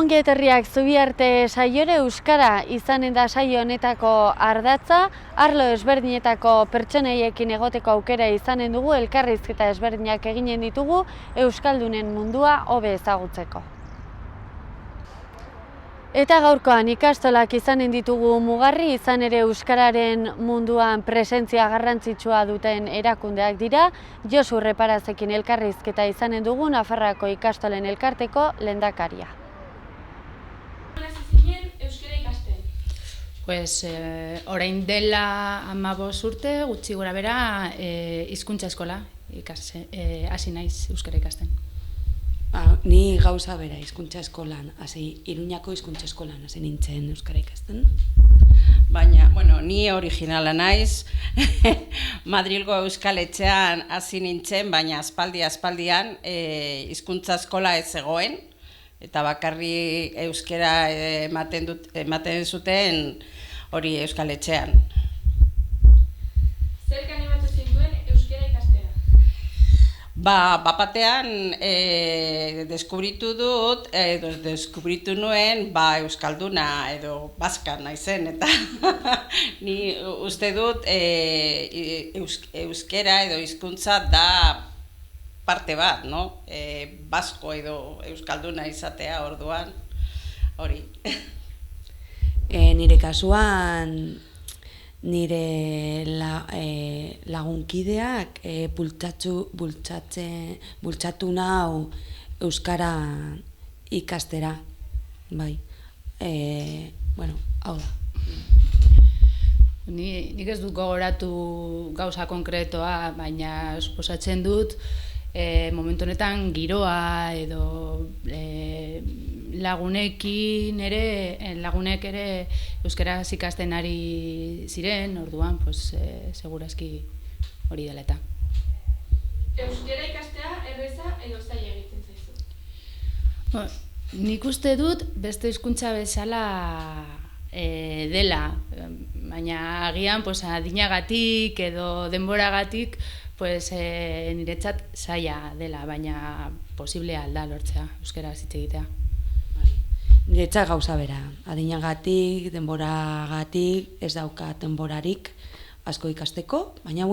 Ongi etorriak Zubiarte saiore, euskara izanen da saio honetako ardatza, arlo ezberdinetako pertsoneiekin egoteko aukera izanen dugu, elkarrizketa ezberdinak eginen ditugu euskaldunen mundua hobe ezagutzeko. Eta gaurkoan ikastolak izanen ditugu mugarri, izan ere euskararen munduan presentzia garrantzitsua duten erakundeak dira. Josu Reparazekin elkarrizketa izanen dugu Nafarroako ikastolen elkarteko lehendakaria. Pues, orain dela 15 urte, gutxi gora bera, hizkuntza eskola hasi naiz euskara ikasten. Ni gauza bera hizkuntza eskolan, Iruñako hizkuntza eskolan hasi nintzen euskara ikasten. Baina, ni originala naiz, Madrilgo Euskaletxean hasi nintzen, baina aspaldian hizkuntza eskola ez zegoen, eta bakarri euskara ematen zuten hori Euskaletxean. Zerk animatu zintuen euskara ikastera? Bapatean deskubritu nuen euskalduna edo baska naizen, eta ni uste dut euskara edo hizkuntza da parte bat, no? Basko edo euskalduna izatea orduan, hori. Nire kasuan, nire lagunkideak bultzatu nau euskara ikastera, bai. Hau da. Nik ez dut gogoratu gauza konkretoa, baina suposatzen dut momentu honetan giroa edo lagunek ere euskaraz ikasten ari ziren, orduan, segurazki hori dela eta. Euskara ikastea erreza edo zaila egiten zaizu? Nik uste dut beste hizkuntza bezala dela, baina agian adinagatik edo denboragatik niretzat zaila dela, baina posiblea alda lortzea euskaraz hitz egitea. Niretzat gauza bera, adinagatik, denboragatik, ez dauka denborarik asko ikasteko, baina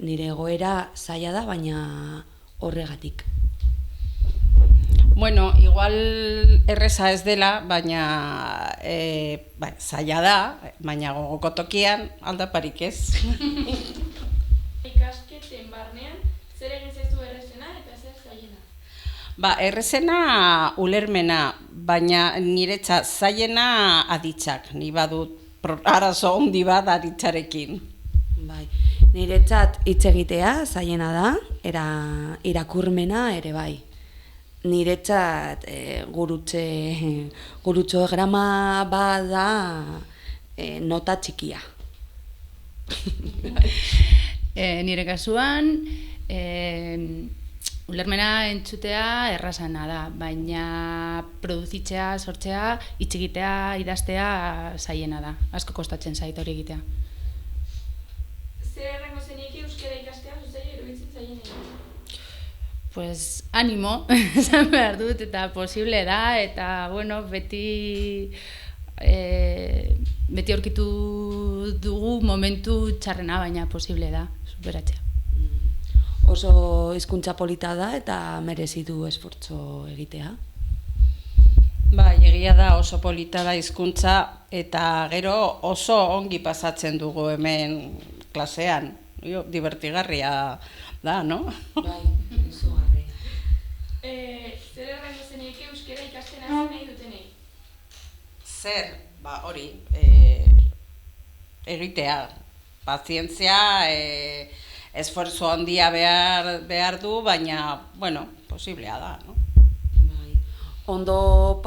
nire egoera zaila da, baina horregatik. Igual erreza ez dela, baina zaila da, baina gogoko tokian aldaparik ez. Ikasketen barnean, zer egin zaizu errezena eta zer zailena? Errezena ulermena, baina niretzat zailena aditzak, ni badut arazo handi bat aditzarekin. Niretzat hitz egitea zailena da, irakurmena ere bai. Niretzat gurutxograma bat da nota txikia. Nire kasuan, ulermena entzutea errazana da, baina produzitzea, sortzea, hitz egitea, idaztea zailena da. Asko kostatzen zait hori egitea. Zer errango zeniki euskara ikastea zuzaila iruditzen zailenean? Animo, esan behar dut, eta posible da, eta, beti aurkitu dugu momentu txarrena, baina posible da, superatzea. Oso hizkuntza polita da eta merezi du esfortzo egitea. Egia da oso polita da hizkuntza, eta gero oso ongi pasatzen dugu hemen klasean. Divertigarria da, no? Izugarria. Zer errango zenieke euskara ikasten hasi nahi dutenei? Zer, hori, egitea, pazientzia, esfortzu handia behar du, baina, posiblea da, no? Ondo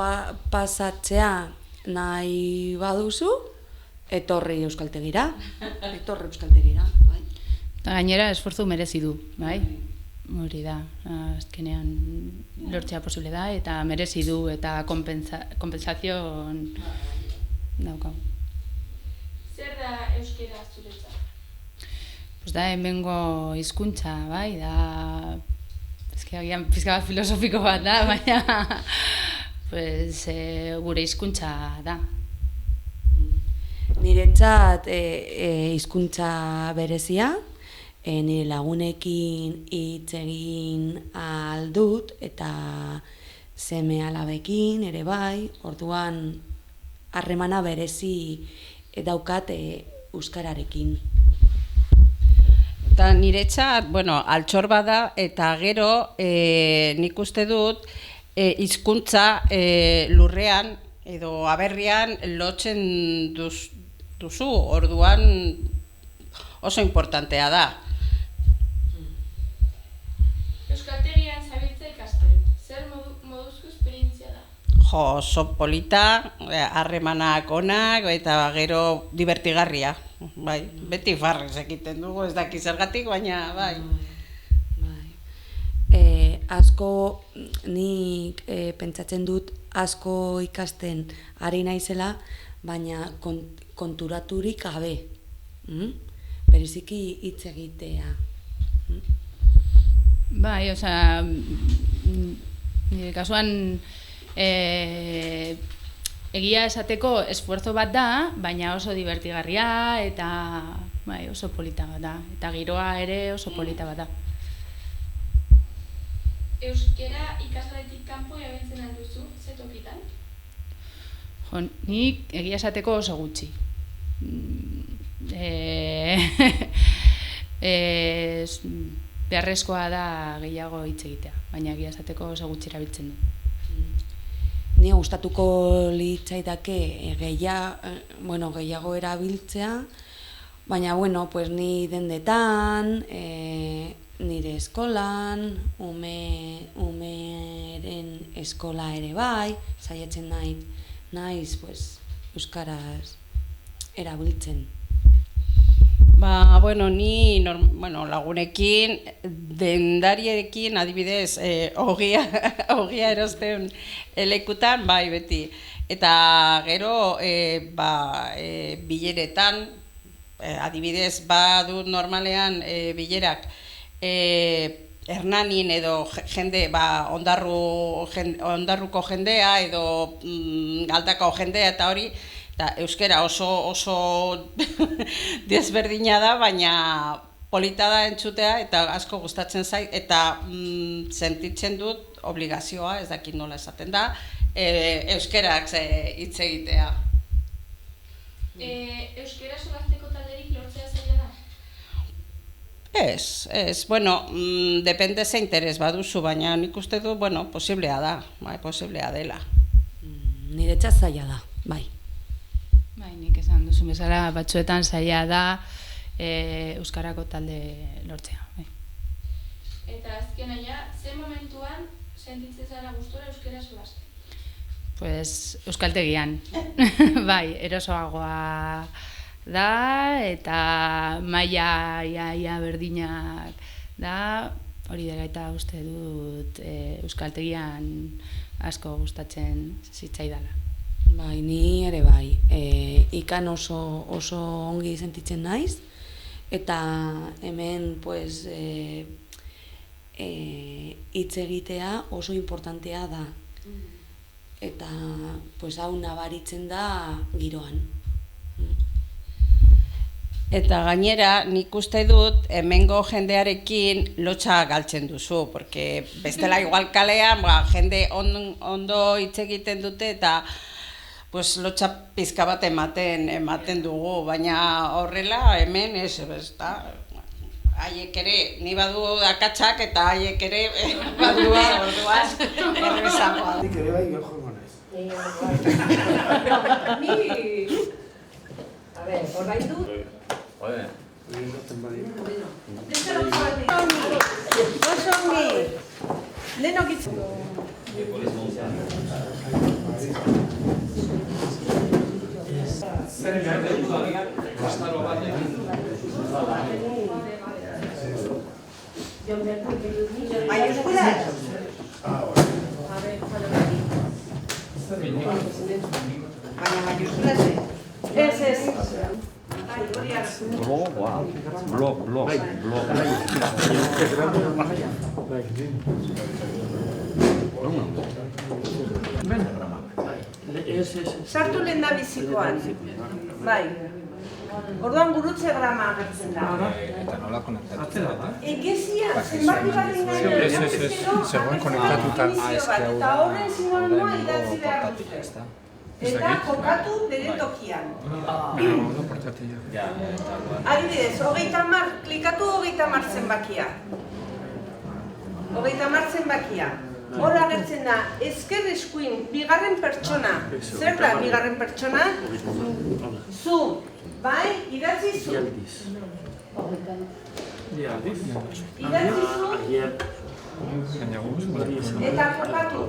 pasatzea nahi baduzu, etorri euskaltegira, bai. Eta gainera esfortzu merezi du, bai? Hori da, azkenean lortzea posible da, eta merezi du, eta kompensazio daukau. Zer da euskara zuretzat? Da hemengo hizkuntza, bai, da agian pizka bat filosofiko bat da, baina pues, gure hizkuntza da. Niretzat hizkuntza berezia, nire lagunekin hitz egin ahal dut eta seme alabekin ere bai, orduan harremana berezi daukat euskararekin. Eta niretzat, altxor bada eta gero nik uste dut hizkuntza lurrean edo aberrian lotzen duzu, orduan oso importantea da. Euskaltegian zabiltza ikasten, zer moduzko esperientzia da? Oso polita, harremanak onak eta gero divertigarria. Bai, beti farrez egiten dugu, ez daki zergatik, baina bai. Asko nik pentsatzen dut asko ikasten ari naizela, baina konturaturik gabe. Bereziki hitz egitea. Bai, osea, nire kasuan egia esateko esfuerzo bat da, baina oso divertigarria eta bai, oso polita bat da. Eta giroa ere oso polita bat da. Euskera ikasgeletik kanpo erabiltzen alduzu, ze tokitan? Nik egia esateko oso gutxi. Beharrezkoa da gehiago hitz egitea, baina egia esateko oso gutxi erabiltzen du. Ni gustatuko litzaidake gehiago erabiltzea, baina pues ni dendetan, nire eskolan, umeren eskola ere bai, saiatzen naiz euskaraz erabiltzen. Ni lagunekin, dendariekin adibidez, ogia erosten lekutan, bai beti. Eta gero, bileretan, adibidez, badut normalean bilerak, Hernanin edo jende, ondarruko jendea edo Galdakao jendea eta hori, eta euskera oso desberdina da, baina polita da entzutea eta asko gustatzen zait, eta sentitzen dut obligazioa, ez dakit nola esaten da, euskerak hitz egitea. Euskera solasteko talderik lortzea zaila da? Ez, depende ze interes baduzu, baina nik uste du, posiblea da, posiblea dela. Niretzat zaila da, bai. Bai, nik esan duzu bezala batzuetan zaila da euskarako talde lortzea. Bai. Eta azkena ze momentuan sentitzen zara gustora euskera solasten? Pues euskaltegian, bai, erosoagoa da eta maila ia berdinak da, hori dela eta uste dut euskaltegian asko gustatzen zitzaidala. Bai, ni ere bai, ikan oso ongi sentitzen naiz, eta hemen hitz egitea oso importantea da. Eta hau nabaritzen da giroan. Eta gainera, nik uste dut hemengo jendearekin lotxa galtzen duzu, porque bestela igual kalean jende ondo hitz egiten dute eta lotxa pizka bat ematen dugu, baina horrela hemen ez da. Haiek ere, ni badu akatsak eta haiek ere badua, orduan errezagoa. Nik ere bai joango naiz. A ver, ordaindu. Joder. Oso ongi. Denok hitz. Mayúsculas. Baina mayúsculas ez. Ez. Blog. Sartu lehen da bizikoan. Bai. Orduan gurutze grama agertzen da. Eta nola konektatzen da? Egezia, zenbaki bat Zegoen konektatuta. eta horren sinonimoa idatzi behar dute. Eta jokatu bere tokian. Adibidez, 30, klikatu 30 zenbakia. 30 zenbakia. Hor agertzen da, ezker eskuin, bigarren pertsona. Zer da bigarren pertsona? Zu. Bai, idatzi zu. Idatzi zu. Eta jokatu.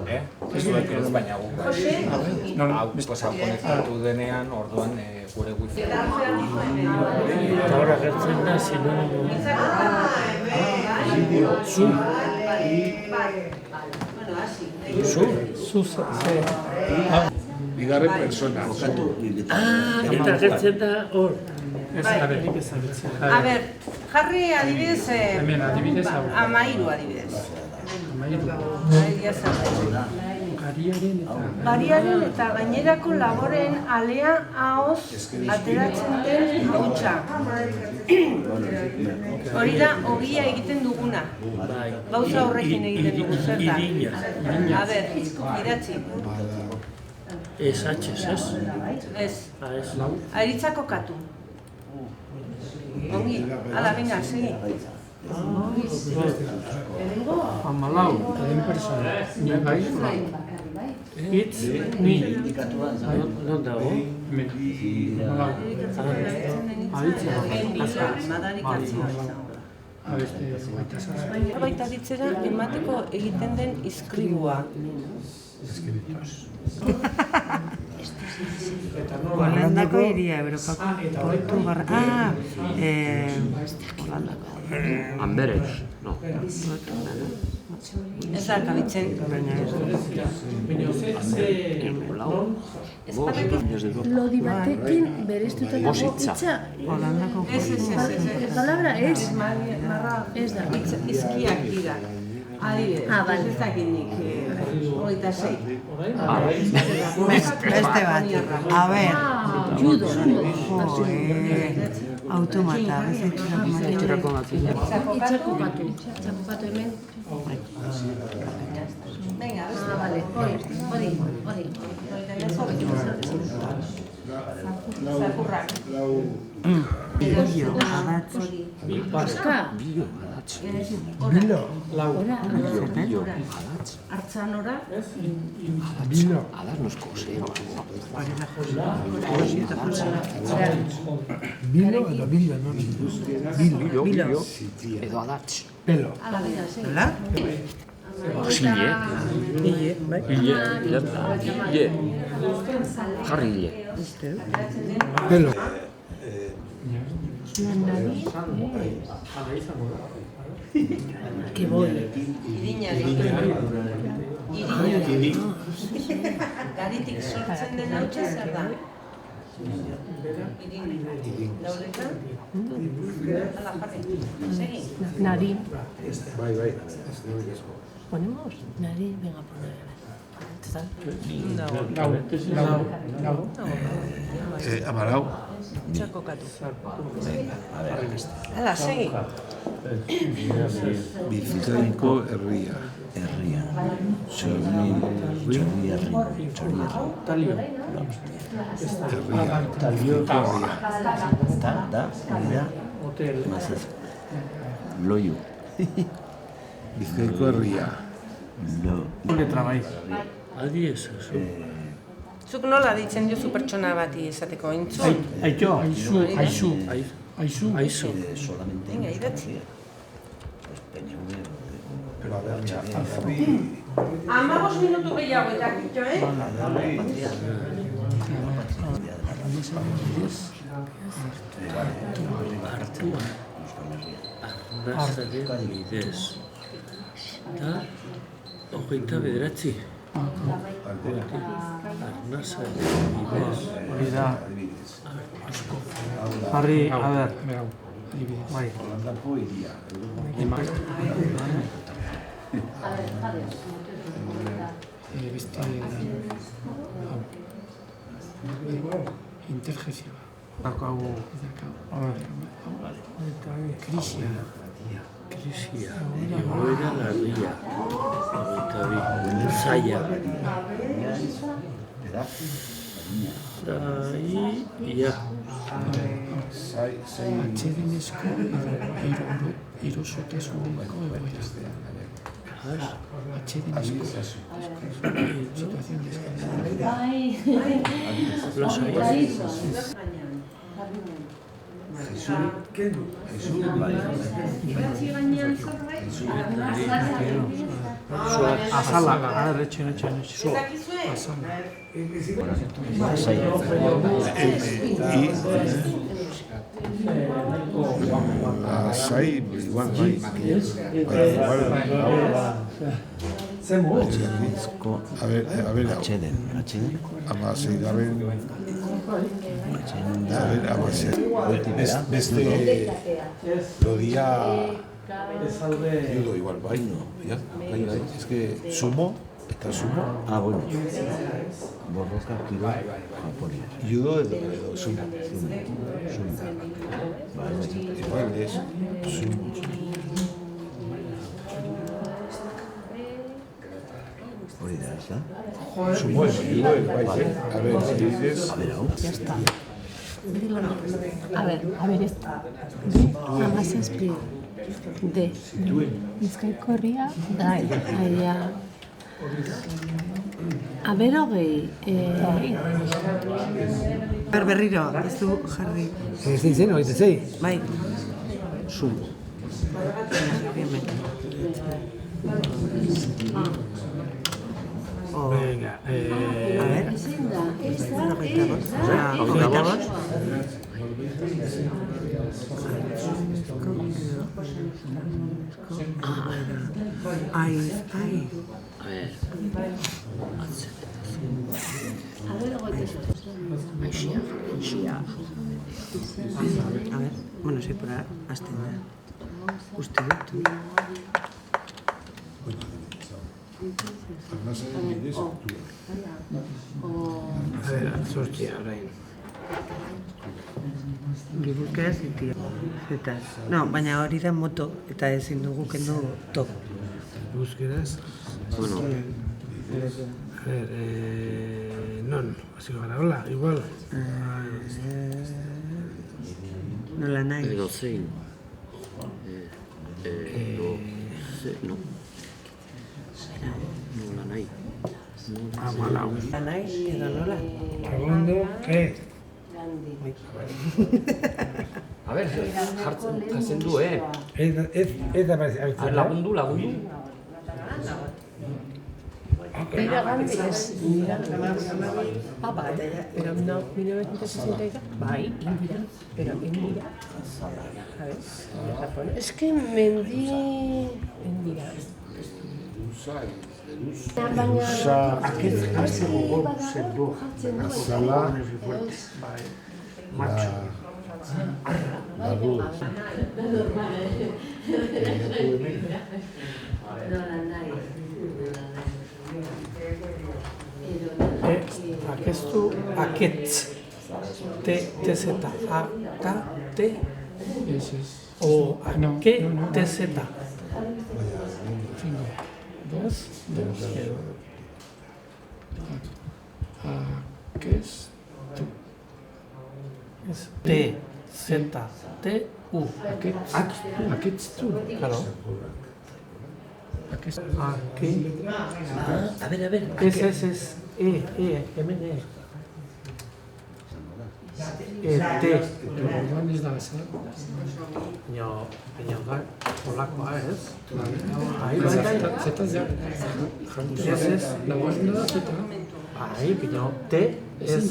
Baina gu. Jose. Hau, konektatu denean, orduan gure wifi. Eta behar ditu hemen. Ahora agertzen da sinonimo. Zu. Bai. Bueno, hasi. Bigarren persona. Eta agertzen da hor. A ber, jarri adibidez, Amairu adibidez. Bariaren eta gainerako laboren alea ahoz ateratzen den hautsa. Hori da, ogia egiten duguna. Gauza horrekin egiten dugu, zer da? A ber, idatzi. Ez atxez, ez? Ez. Aritzako katu. Ongi, ala, venga, segi. Amalau, lehen persona. Ni bai, hitz, ni. Non dago? Madarikatzea. Baita ditzera emateko egiten den iskribua. Holandako iria, Europako portu barra... Holandako. Amberes, no. Ez da, kabitzen. Lodi batekin bereiztuta dago hitza. Ez. Palabra ez. Ez da. Izkiak dira. Adibidez, ez dakit nik, 26. Beste bat. A ber. Judo. Automata. Itxakokatu hemen. Venga, Vale, hori. Zakurrak. Paska. Artzanora. Bilo edo bilo, no? Bilo. Edo adatz. Pelo. Nola? Hile. Jarri hile. Pelo. Que voy. Irinari. Garitik sortzen den hautsa zer da? Irini. Laureka? Ala, jarri. Segi. Nari. Bai. Ponemos nari, venga, Amalau. Txakokatu. Ala, segi. Bizkaiko herria. Loio. Bizkaiko herria. Adi ez, zu. Zuk nola ditzen jozu pertsona bati esateko entzun? Aizu. Venga, idatzi. Amabos minutu gehiago eta kitxo, Arnazaren bidez. Da, 29. Arnazaren bidez. Hori da. Jarri, a ber. Bai. Interjezioa. Daukagu. Krisia. Egoera larria. Zaila. Ia. Atsedenezko erosotasuneko egoera. Atsedenezko situaciones. Azala, etxe. Azai, igual bai. A ver, beste lodia judo igual bai, no? Ya, bai. Es que sumo eta sumo. Ah, bueno. Borroka kilo japonés. Judo edo sumo. Igual es sumo. Hori da, ez da? Sumo edo judo edo bai, a ver, adibidez. A ver, hau. Ya está. A ver, esto. Hamazazpi. D. Bizkaiko herria, dai, aia. A ber, hogei. Berriro, ez du jarri. Ez ditzen, hori zei? Bai. Sumo. Venga, A ver. Ai. A ver, bueno, sei pora hasten da. Uste dut. a ver, sortzia, orain. Gipuzkera zitia. No, baina hori da moto, eta ezin dugu kendu to. Gipuzkeraz. Bueno. A ver, non, hasiko gara, hola, igual. Nola nahi. Edo zein. No. Nola nahi. Amalau. Nola nahi, edo nola. Segundo, A ver, jartzen du, Ez da parece. Lagundu. Mira, antes, pero no, 1960, bai, Indira, pero Indira, ¿sabes? Es que Indira. Azala, macho. Aquestu, aquests. TZ. A-K-T. O A-K-T-Z. 2. Aquestu. T-Z-T-U. Aquestu. Claro. A ver. Es. hemen T. Baina da, olakoa ez? Bai, baina T ez.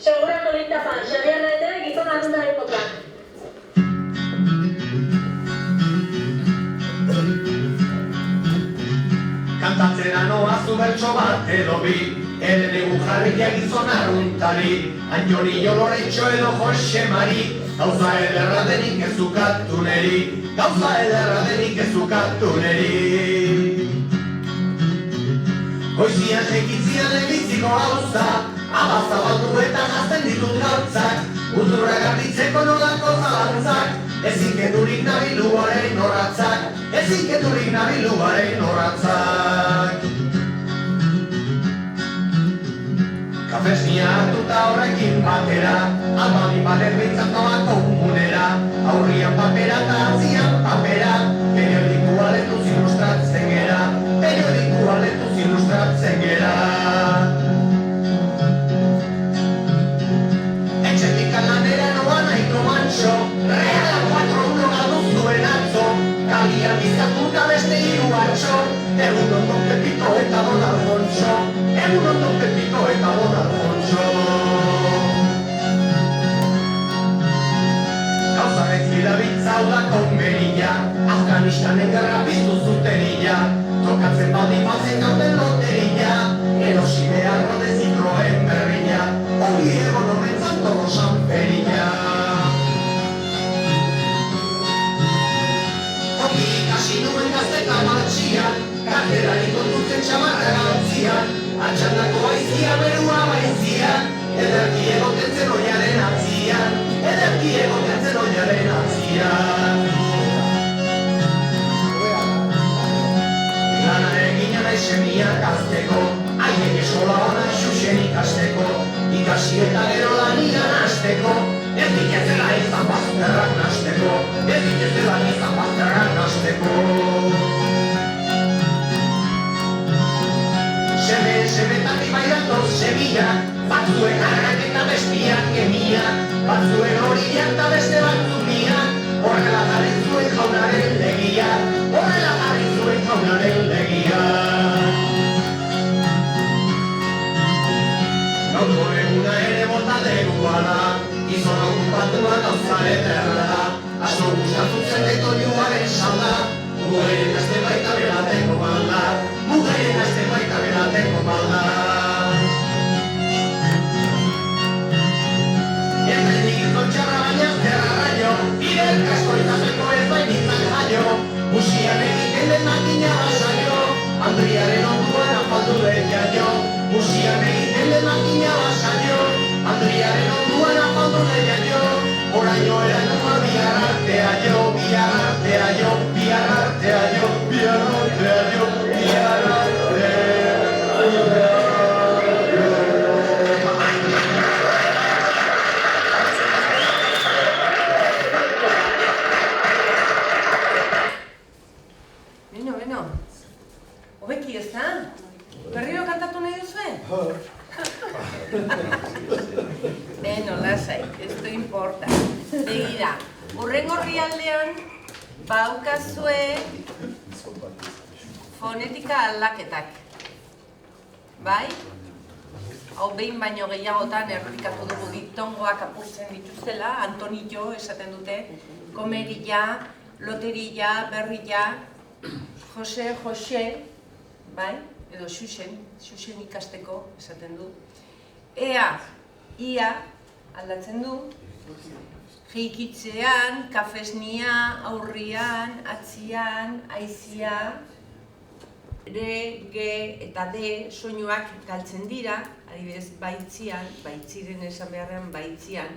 Segurako lintafan, Xabier Laeter, gizon aduna epoka. Kantatzera Bestela noa zu bertso bat edo bi, ere negu jarrikia gizon arruntari, Antoni Loretxo edo Jose Mari, gauza ederra denik ez ukatu neri, gauza ederra denik ez ukatu neri. Goizian ekitzian ebitziko gauza, abazabaldu eta gazten ditut gautzak, Kultura garbitzeko nolako zalantzak, ezin kedurik nabiluaren horratzak, ezin kedurik nabiluaren horratzak. Kafesnia hartuta horrekin batera, albamin baten bintzat noa komunera, aurrian papera eta atzian papera, periodikoa letuz ilustratzen gera, periodikoa letuz ilustratzen gera. Reala 4-1 galdu zuen atzo, Kalian bizkatuta beste hiru atxo, egun ondo Pepito eta Don Alfonso, egun ondo Pepito eta Don Alfonso. Gauzarek hilabitza hau da konberila, Afganistanen gerra biztu zuterila, tokatzen baldin bazen gauden loterila, erosi behar rode Citroen berrila, hori egon horretzat todo sanferila. Ikasi nuen gazteta martxian, karterarik kondutzen txamarra gantzian, atxandako baizia berua baizian, ederki egoten zen oinaren atzian, ederki egoten zen oinaren atzian. Lana egina nahi semiak azteko, haiek eskola hona xuxen ikasteko, ikasi eta gero lanian azteko, ez diketela izan bazterrak nasteko, ez diketela izan bazterrak nasteko. Seme-semetati bairatoz Sevillak, batzuen arrak eta bestiak gemiak, batzuen horiak eta beste batzuk miak, horrela jarri zuen jaunaren legia, horrela jarri zuen jaunaren legia. Gaurko eguna ere botadegua da, Gizon okupatua gauza ederra da, asko gustatzen deto joaren salda, mugaren gazte baita berateko balda, mugaren gazte baita berateko balda. Errenik gizon txarra baina zerra raio, irel kasko izateko ez bain izan jaio, musian egiten den makina basaio, Andriaren onduan afaldu den jaio, musian egiten den makina basaio, Andriaren onduan afaldu den jaio, oraino eranuma bihar artea jo, bihar artea jo, bihar artea jo, bihar artea jo, bihar artea jo. Beno, hobeki ez da? Berriro kantatu nahi duzue? Beno, lasai, esto importa. Begira, hurrengo herrialdean baukazue fonetika aldaketak. Bai? Hau behin baino gehiagotan errepikatu dugu diptongoak apurtzen dituztela, Antonillo esaten dute, komerilla, loterilla, berrilla, Jose, bai? Edo xuxen ikasteko esaten du. Ea, ia, aldatzen du, jikitzean, kafesnia, aurrian, atzian, aizia, re, ge eta de soinuak galtzen dira, adibidez baitzian, baitziren esan beharrean baitzian,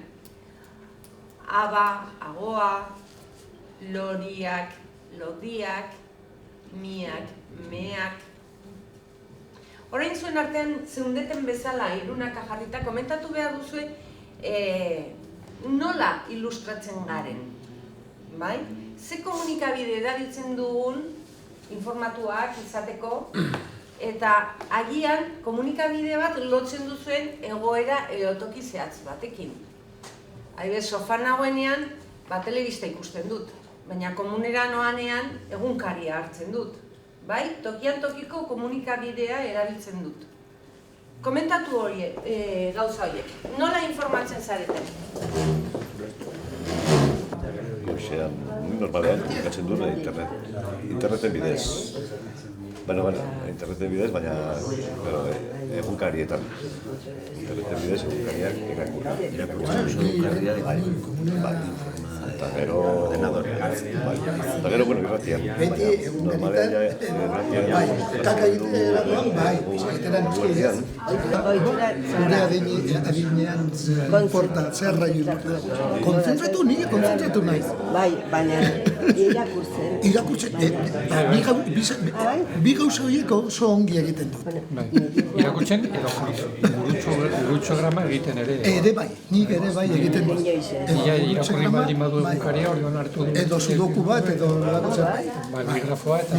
aba, agoa, loriak, lodiak, miak, meak. Orain zuen artean zeundeten bezala irunaka jarrita, komentatu behar duzue nola ilustratzen garen, bai? Ze komunikabide erabiltzen dugun informatuak izateko, eta agian komunikabide bat lotzen duzuen egoera edo toki zehatz batekin. Adibidez, sofan nagoenean, telebista ikusten dut, baina komunera noanean egunkaria hartzen dut. Bai, tokian tokiko komunikabidea erabiltzen dut. Komentatu horiek, gauza horiek. Nola informatzen zareten? Osea, normalean komunikatzen duena interneten bidez. Bueno, interneten bidez, baina egunkarietan. Interneten bidez, egunkariak irakurtzen duzu egunkarriak. Eta gero... Eta gero, irratian. Beti egunkaritan, kaka egiterakoan, gure adinean porta, zerra konzentratu naiz. Bai, baina irakurtzen. Bi gauza horiek oso ongi egiten dut. Irakurtzen edo gurutxograma egiten ere. Ere bai, nik ere bai egiten dut. Irakurri baldin badu egunkaria orduan hartu dut. Edo sudoku bat, edo lagotzen bai. Bigrafoa eta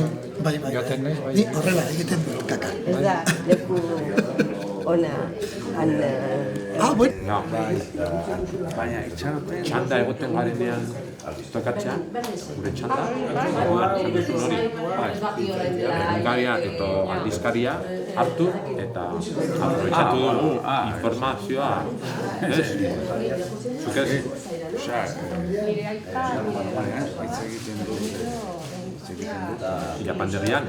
joaten nahiz. Ni horrela egiten dut, kaka. Ez da, leku ona, No, baina txanda egoten garenean tokatzea, gure txanda, egunkaria eta aldizkaria hartu eta aprobetxatu dugu informazioa, ez? Zuk ez? Irapanderrian,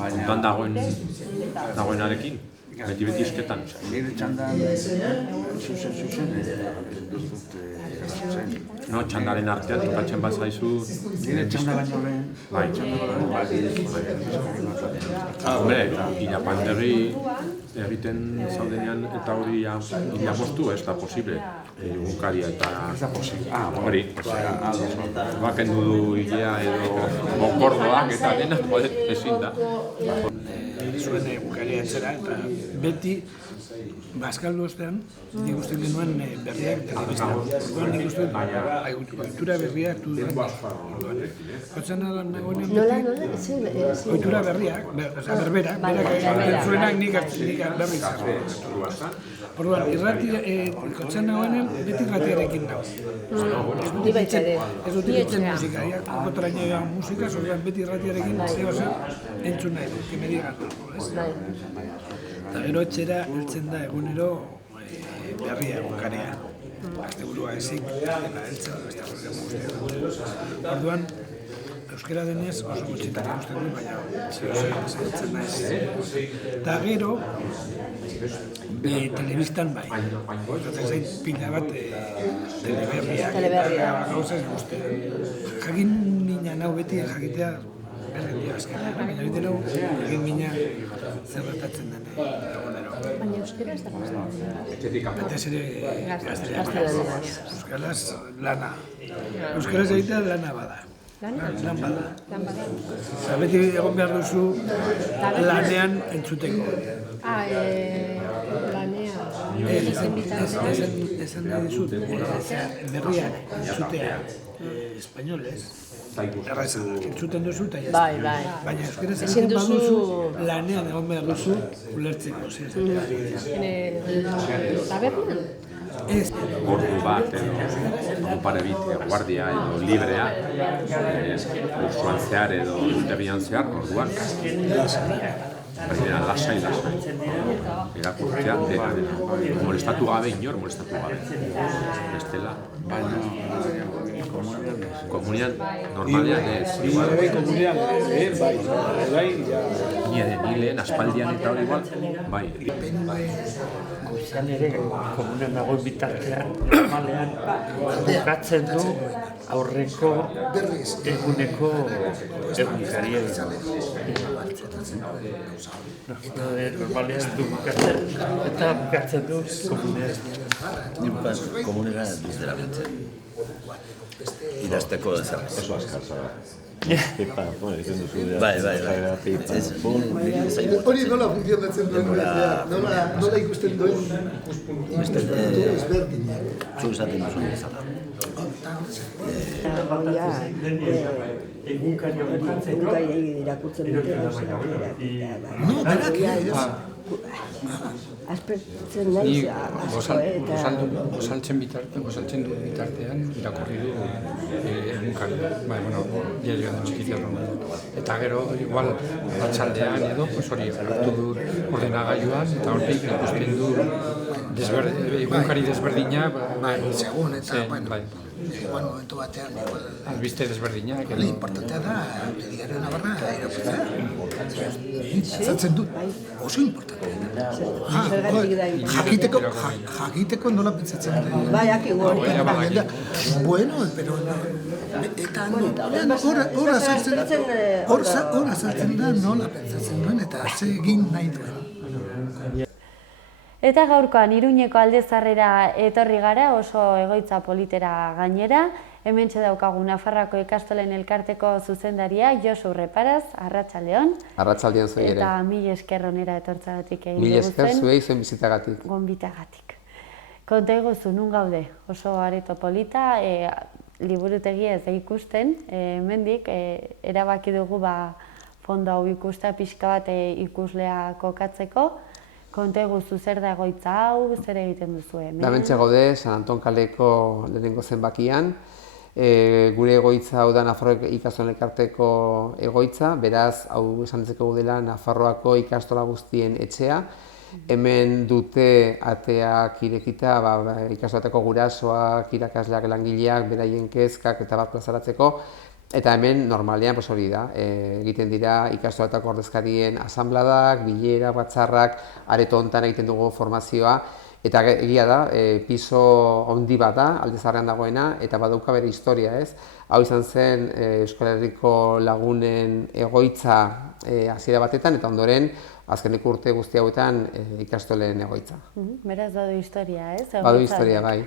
kontuan dagoenarekin. Beti izketan. Nire txandan zuzen No, txandaren artean tokatzen bat zaizu... Nire txanda baino lehen... Bai. Hombre, irapanderri egiten zaudenean eta hori irapostu ez da posible. Egunkaria eta... Ez da posible. Hori. Bakendu du hilea edo bokordoak eta dena, ezin da. Zuen egunkaria etzera eta beti bazkaldu ostean nik uste genuen berriak telebista. Orduan nik uste ohitura berriak du duen. Hotzen nagoenean beti ohitura berriak, berberak, berak zuenak nik berri izan. Orduan, hotzen nagoenean beti irratiarekin dago. Ez dut ditzen musika, kokotraina musika, orduan beti irratiarekin zeo zer entzun nahi dut, que me digan. Eta gero etxera heltzen da egunero berria egunkaria. Asteburua ezik, eta heltzen da orduan, euskera denez oso gutxitan ikusten dut, baina heltzen naiz. Eta gero, telebistan bai. Zaten zain pila bat teleberriak. Gauza ez guzti. Jakin nina nau beti jakitea berrendia azkenean, baina egiten hau egin mina zerratatzen den egunero. Baina euskera ez da gaztelania. Batez ere gaztelania. Euskaraz lana. Euskaraz egitea lana bada. Lan bada. Eta beti egon behar duzu lanean entzuteko. Esan nahi dizut, berriak entzutea espainolez, erraza, entzuten duzu eta jazta. Baina euskaraz egiten baduzu lanean egon behar duzu ulertzeko. Tabernan? Ez. Ordu bat edo pare bit, guardia edo librea, ursuan zehar edo urtebian zehar, orduan. Baina lasai. Irakurtzea, molestatu gabe, inor molestatu gabe. Bestela. Komunian, normalean ez. Ni lehen, aspaldian eta hori igual, bai. Goizan ere, komunian nagoen bitartean, normalean, bukatzen du aurreko eguneko egunkaria. Normalean du bukatzen, eta bukatzen du komunean. Nimpaz komunera duzera bintzen. Idazteko da zer. Oso azkar zara. Bai. Hori nola funtzionatzen duen, nola ikusten duen ezberdinak. Zu esaten duzun bezala. Egunkaria irakurtzen dute. No, berak Aspertzen naiz asko eta... Gozaltzen du bitartean irakurri du egunkaria. Diarioan txikiterron. Eta gero, igual, batxaldean edo, hori, hartu du ordenagailuan, eta hortik ikusten du egunkari desberdina. Segun eta, igual momentu batean, igual... Albiste desberdinak. Importantea da, diario Navarra irakurtzea. Zatzen dut, oso importantea. Jakiteko nola pentsatzen dut. Bai, akigu hori. Bueno, pero... Eta hor azaltzen da nola pentsatzen duen eta ze egin nahi duen. Eta gaurkoan Iruñeko Alde Zaharrera etorri gara, oso egoitza politera gainera. Hementxe daukagu Nafarroako ikastolen elkarteko zuzendaria, Josu Reparaz, arratsaldeon. Arratsaldeon zuei ere. Eta mil esker onera etortzagatik egin dugu zen. Mil esker zuei zuen bizitagatik. Gonbitagatik. Konta eguzu, nun gaude? Oso areto polita, liburutegia ez da ikusten, hemendik erabaki dugu fondo hau ikusta pixka bat ikuslea kokatzeko. Konta eguzu, zer da egoitza hau, zer egiten duzu hemen? Hementxe gaude, San Anton kaleko lehenengo zenbakian. Gure egoitza hau da Nafarroako ikastolen elkarteko egoitza, beraz, hau esan dezakegu dela Nafarroako ikastola guztien etxea. Hemen dute ateak irekita, ikastolateko gurasoak, irakasleak, langileak, beraien kezkak eta bat plazaratzeko. Eta hemen normalean hori da, egiten dira ikastolatako ordezkarien asanbladak, bilera, batzarrak, areto honetan egiten dugu formazioa. Eta egia da, piso handi bat da, Alde Zaharrean dagoena, eta badauka bere historia, ez? Hau izan zen Euskal Herriko lagunen egoitza hasiera batetan, eta ondoren, azkeneko urte guzti hauetan ikastolen egoitza. Beraz, badu historia, ez? Badu historia, bai.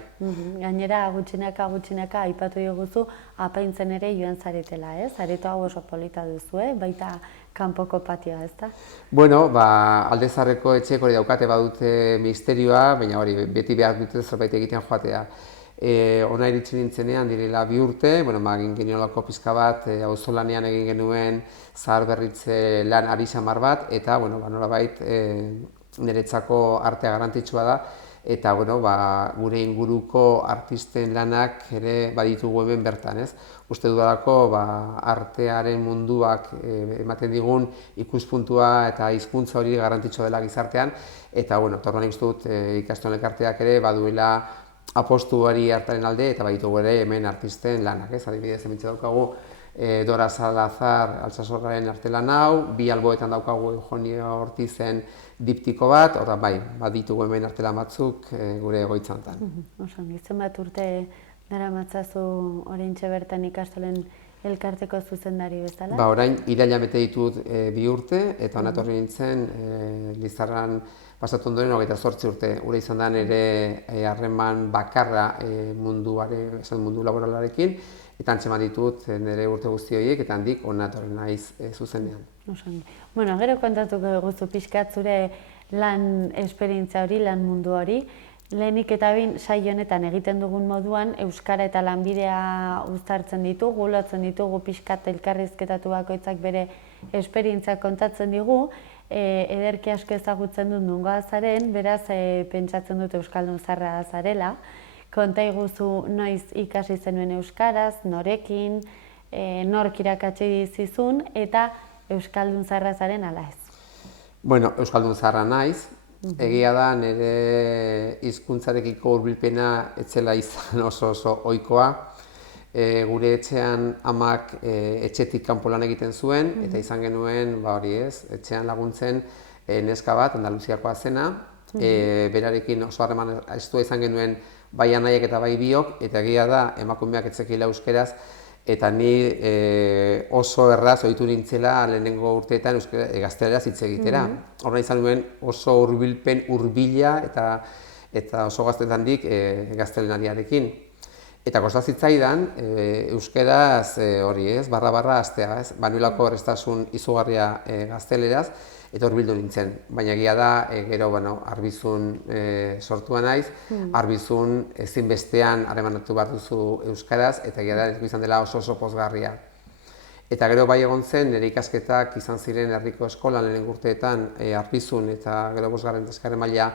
Gainera, gutxinaka aipatu diguzu, apaintzen ere joan zaretela, ez? Areto hau oso polita duzu, baita kanpoko patioa, ez da? Bueno, Alde Zaharreko etxeek hori daukate badute misterioa, baina hori beti behar dute zerbait egiten joatea. Ona iritsi nintzenean direla 2 urte, egin geniolako pizka bat, auzolanean egin genuen zaharberritze lan ari xamar bat, eta nolabait niretzako artea garrantzitsua da, eta gure inguruko artisten lanak ere baditugu hemen bertan, ez? Uste dudalako artearen munduak ematen digun ikuspuntua eta hizkuntza hori garrantzitsua dela gizartean, eta orduan ikusten dut ikastolen elkarteak ere baduela apostuari hartaren alde, eta baditugu ere hemen artisten lanak, ez? Adibidez, hementxe daukagu Dora Salazar Altsasorraren artelan hau, 2 alboetan daukagu Eugenio Ortizen diptiko bat, orduan baditugu hemen artelan batzuk gure egoitza honetan. Oso, gizon bat urte daramatzazu oraintxe bertan ikastolen elkarteko zuzendari bezala? Orain iraila bete ditut 2 urte, eta hona etorri nintzen Lizarran pasatu ondoren 28 urte. Ura izan da nire harreman bakarra mundu laboralarekin, eta antzeman ditut nire urte guzti horiek, eta handik hona etorri naiz zuzenean. Gero kontatuko guzu pixkat zure lan esperientzia hori, lan mundu hori. Lehenik eta behin saio honetan egiten dugun moduan euskara eta lanbidea uztartzen ditugu, lotzen ditugu pixkat elkarrizketatu bakoitzak bere esperientzia kontatzen digu, ederki asko ezagutzen dut nungoa zaren, beraz pentsatzen dut euskaldun zaharra zarela. Konta iguzu noiz ikasi zenuen euskaraz, norekin, nork irakatsi dizizun eta euskaldun zaharra zaren ala ez? Bueno, euskaldun zaharra naiz. Egia da, nire hizkuntzarekiko hurbilpena etzela izan oso ohikoa. Gure etxean amak etxetik kanpo lan egiten zuen, eta izan genuen, etxean laguntzen neska bat, Andaluziakoa zena. Berarekin oso harreman estua izan genuen bai anaiek eta bai biok, eta egia da, emakumeak etzekila euskeraz, eta ni oso erraz ohitu nintzela lehenengo urteetan gazteleraz hitz egitera. Horren izan nuen oso hurbilpen hurbila eta oso gaztetandik gaztelenariarekin. Eta kosta zitzaidan euskeraz barra hastea, banuelako errestasun izugarria gazteleraz, eta hurbildu nintzen. Baina egia da, gero Arbizun sortua naiz, Arbizun ezinbestean harremanatu behar duzu euskaraz, eta egia da izan dela oso pozgarria. Eta gero bai egon zen, nire ikasketak izan ziren herriko eskolan lehenengo urteetan Arbizun eta gero 5. maila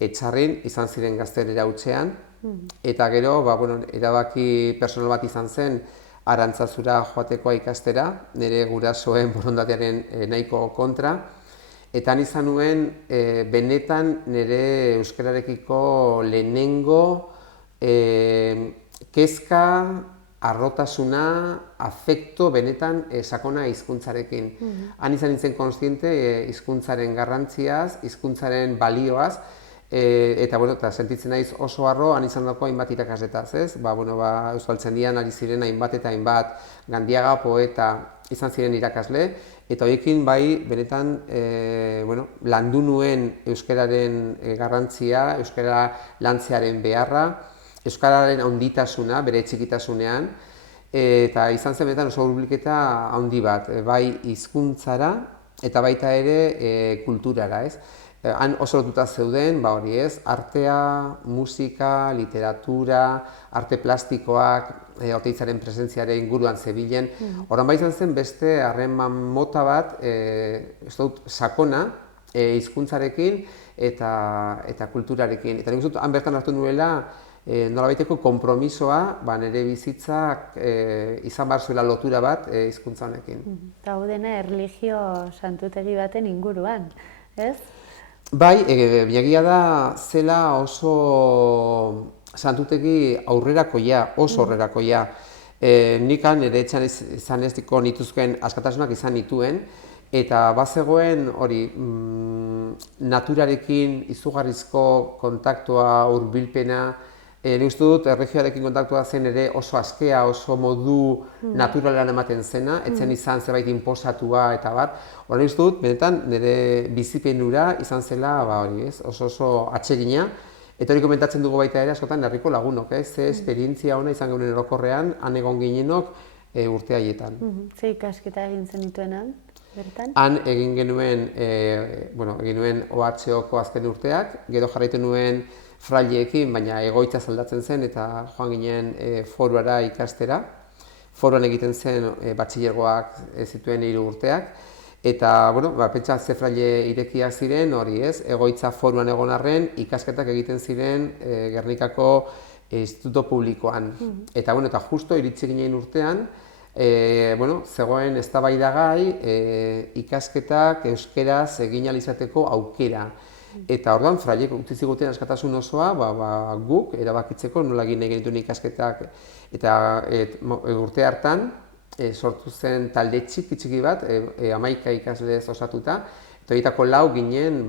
Etxarrin, izan ziren gaztelera hutsean, eta gero erabaki personal bat izan zen Arantzazura joatekoa ikastera, nire gurasoen borondatearen nahiko kontra, eta han izan nuen benetan nire euskararekiko lehenengo kezka, harrotasuna, afekto benetan sakona hizkuntzarekin. Han izan nintzen konstiente hizkuntzaren garrantziaz, hizkuntzaren balioaz, eta sentitzen naiz oso harro han izan dako hainbat irakasletaz, ez? Euskaltzaindian ari ziren hainbat eta hainbat, Gandiaga poeta izan ziren irakasle, eta horiekin benetan landu nuen euskararen garrantzia, euskara lantzearen beharra, euskararen handitasuna, bere txikitasunean, eta izan zen benetan oso hurbilketa handi bat, bai hizkuntzara eta baita ere kulturara, ez? Han oso lotuta zeuden, artea, musika, literatura, arte plastikoak, Oteitzaren presentziaren inguruan zebilen. Horren izan zen beste harreman mota bat, sakona, hizkuntzarekin eta kulturarekin. Eta nik uste han bertan hartu nuela, nolabaiteko konpromisoa, nire bizitzak izan behar zuela lotura bat hizkuntza honekin. Eta hau dena erlijio santutegi baten inguruan, ez? Bai, egia da zela oso santutegi aurrerakoia, oso aurrerakoia. Nik nire etxean izan ez nituzken askatasunak izan nituen, eta bazegoen hori naturarekin izugarrizko kontaktua, hurbilpena, nik uste dut erregioarekin kontaktua zen ere oso askea, oso modu naturalan ematen zena, etzen izan zerbait inposatua eta bat. Horren uste dut, benetan, nire bizipenura izan zela oso atsegina, eta hori komentatzen dugu baita ere askotan herriko lagunok, ze esperientzia ona izan genuen erokorrean, han egon ginenok urte haietan. Ze ikasketa egin zenituen han, bertan? Han egin genuen OHoko azken urteak, gero jarraitu nuen fraileekin, baina egoitza aldatzen zen eta joan ginen foruara ikastera. Foruan egiten zen batxilergoak zituen 3 urteak. Eta, pentsa ze fraile irekiak ziren, hori ez, egoitza foruan egon arren, ikasketak egiten ziren Gernikako instituto publikoan. Eta justo iritsi ginen urtean, zegoen eztabaidagai ikasketak euskeraz egin ahal izateko aukera. Eta orduan, fraileek utzi ziguten askatasun osoa, guk erabakitzeko nola egin nahi genituen ikasketak. Eta urte hartan, sortu zen talde txiki bat, 11 ikaslez osatuta, eta horietako 4 ginen,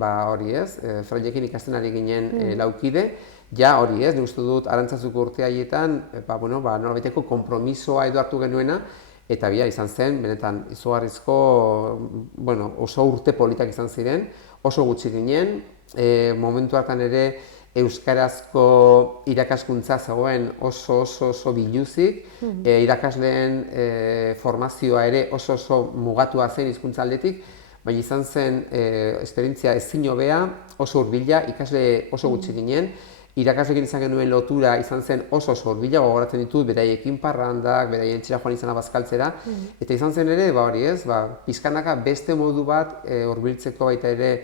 fraileekin ikasten ari ginen laukide, hori ez, nik uste dut Arantzazuko urte haietan, nolabaiteko konpromisoa edo hartu genuena, eta izan zen, benetan, izugarrizko, oso urte politak izan ziren, oso gutxi ginen, momentu hartan ere euskarazko irakaskuntza zegoen oso biluzik, irakasleen formazioa ere oso mugatua zen hizkuntza aldetik, baina izan zen esperientzia ezin hobea, oso hurbila, ikasle oso gutxi ginen, irakasleekin izan genuen lotura izan zen oso hurbila, gogoratzen ditut, beraiekin parrandak, beraien etxera joan izana bazkaltzera, eta izan zen ere, pixkanaka beste modu bat hurbiltzeko baita ere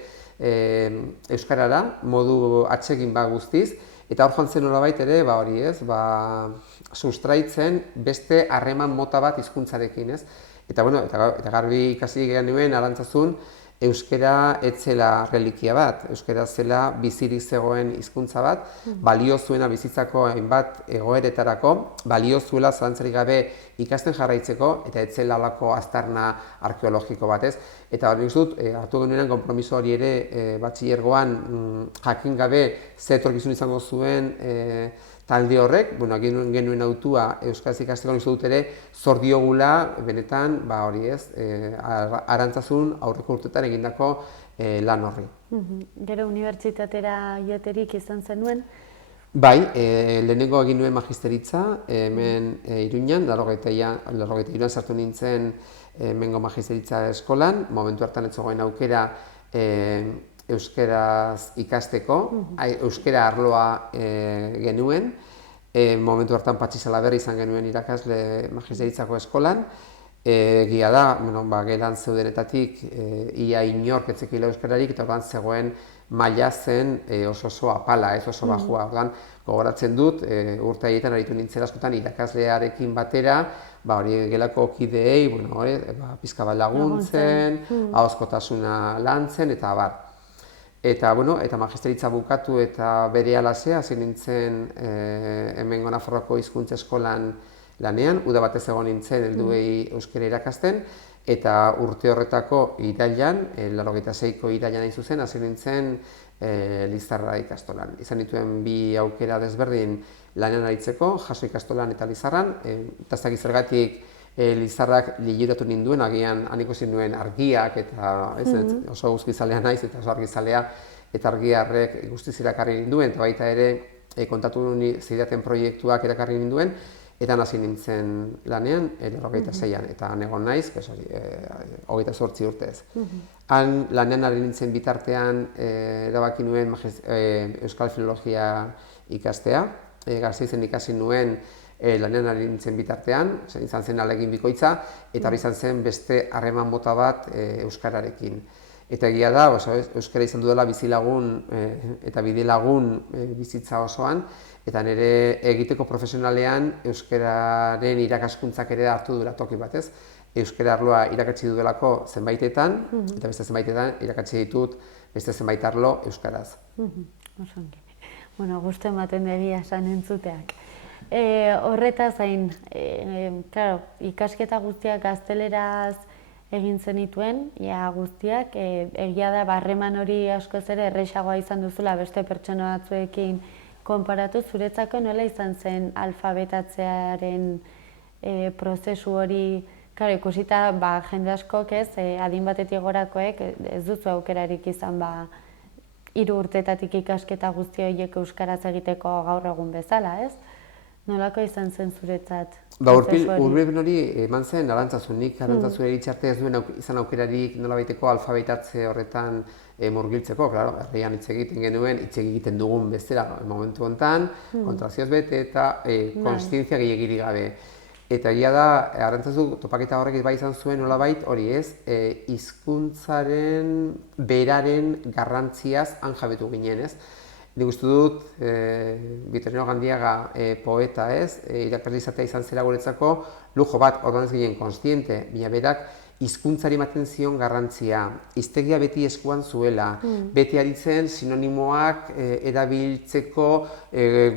euskarara, modu atsegin guztiz, eta hor joan zen nolabait ere, sustraitzen beste harreman mota bat hizkuntzarekin, ez? Eta garbi ikasi genuen Arantzazun, euskara etzela relikia bat, euskara zela bizirik zegoen hizkuntza bat, balio zuena bizitzako hainbat egoeretarako, balio zuela zalantzarik gabe ikasten jarraitzeko, eta etzela alako aztarna arkeologiko bat, ez? Eta hori dut, hartu genuen konpromiso hori ere batxilergoan jakin gabe ze etorkizun izango zuen talde horrek, egin genuen autua euskaraz ikasteko nik dut ere, zor diogula, benetan, hori ez, Arantzazun aurreko urtetan egindako lan horri. Gero unibertsitatera joaterik izan zenuen? Bai, lehenengo egin nuen magisteritza, hemen Iruñan, 83an sartu nintzen hemengo magisteritza eskolan, momentu hartan ez zegoen aukera euskaraz ikasteko, euskara arloa genuen, momentu hartan Patxi Salaberri izan genuen irakasle magisteritzako eskolan, egia da, gelan zeudenetatik ia inork ez zekiela euskararik, eta orduan zegoen maila zen oso apala, ez oso bajua. Orduan, gogoratzen dut, urte haietan aritu nintzen askotan irakaslearekin batera, gelako kideei, pizka bat laguntzen, ahozkotasuna lantzen, eta abar. Eta magisteritza bukatu eta berehalase hasi nintzen hemengo Nafarroako hizkuntza eskolan lanean, uda batez egon nintzen helduei euskara irakasten, eta urte horretako irailan, 86ko irailan hain zuzen, hasi nintzen Lizarra ikastolan. Izan dituen bi aukera desberdin lanean aritzeko, Jaso ikastolan eta Lizarran, eta ez dakit zergatik Lizarrak lideratu ninduen, agian han ikusi nuen argiak, eta oso guztizalea naiz, eta oso argizalea, eta argiarrek guztiz irakarri ninduen, eta baita ere kontatu zidaten proiektuak irakarri ninduen, eta hasi nintzen lanean, 86an, eta han egon naiz, 28 urtez. Han lanean ari nintzen bitartean erabaki nuen Euskal Filologia ikastea, Gasteizen ikasi nuen lanean ari nintzen bitartean, izan zen ahalegin bikoitza, eta hori izan zen beste harreman mota bat euskararekin. Eta egia da, euskara izan dudala bizilagun eta bidelagun bizitza osoan, eta nire egiteko profesionalean euskararen irakaskuntzak ere hartu duela toki batez. Euskara arloa irakatsi dudelako zenbaitetan, eta beste zenbaitetan irakatsi ditut beste zenbait arlo euskaraz. Gustu ematen egia esan entzuteak. Horretaz hain, ikasketa guztiak gazteleraz egin zenituen, guztiak, egia da harreman hori askoz ere errazagoa izan duzula beste pertsona batzuekin konparatu, zuretzako nola izan zen alfabetatzearen prozesu hori, ikusita jende askok adin batetik gorakoek ez duzu aukerarik izan 3 urtetatik ikasketa guzti horiek euskaraz egiteko gaur egun bezala, ez? Nolako izan zen zuretzat? Urbilpen hori eman zen arantzazunik, arantzazure iritxarte ez duen izan aukerarik nolabaiteko alfabeitatze horretan murgiltzeko, herrian hitz egiten genuen, hitz egiten dugun bezala momentu honetan, kontrazioz bete eta konstientzia gehiagirik gabe. Eta egia da, arantzazu topaketa horrek bai izan zuen nolabait hori ez, hizkuntzaren beraren garrantziaz han jabetu ginen, ez? Nik uste dut, Victorino Gandiaga poeta ez, irakasle izatea izan zela guretzako, lujo bat, orduan ez ginen konstiente, baina berak hizkuntzari ematen zion garrantzia, hiztegia beti eskuan zuela, beti aritzen sinonimoak erabiltzeko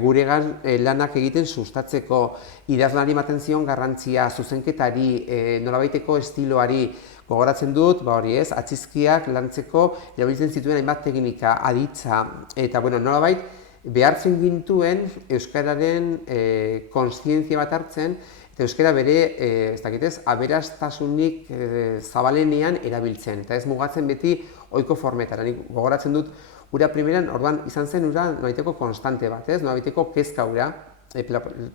guregan lanak egiten sustatzeko, idazlari ematen zion garrantzia, zuzenketari, nolabaiteko estiloari, gogoratzen dut, hori ez, atzizkiak lantzeko erabiltzen zituen hainbat teknika, aditza, eta nolabait behartzen gintuen euskararen kontzientzia bat hartzen, eta euskara bere, ez dakitez, aberastasunik zabalenean erabiltzen, eta ez mugatzen beti ohiko formetara. Gogoratzen dut, ura primeran, orduan izan zen ura nolabaiteko konstante bat, ez, nolabaiteko kezka ura,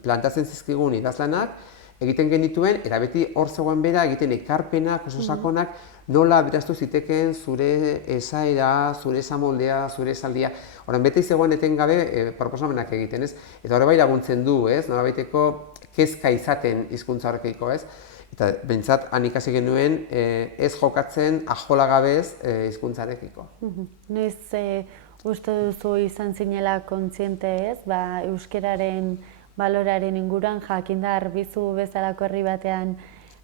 plantatzen zizkigun idazlanak, egiten genituen, eta beti hor zegoen bera egiten ekarpenak, oso sakonak, nola aberaztu zitekeen zure esaera, zure esamoldea, zure esaldia. Horren, beti zegoen etengabe proposamenak egiten, ez? Eta hori bai laguntzen du, ez? Nolabaiteko kezka izaten hizkuntza horrekiko, ez? Eta behintzat, han ikasi genuen ez jokatzen ajolagabez hizkuntzarekiko. Noiz uste duzu izan zinela kontziente, ez? Euskararen baloraren inguruan jakindar bizu bezalako herri batean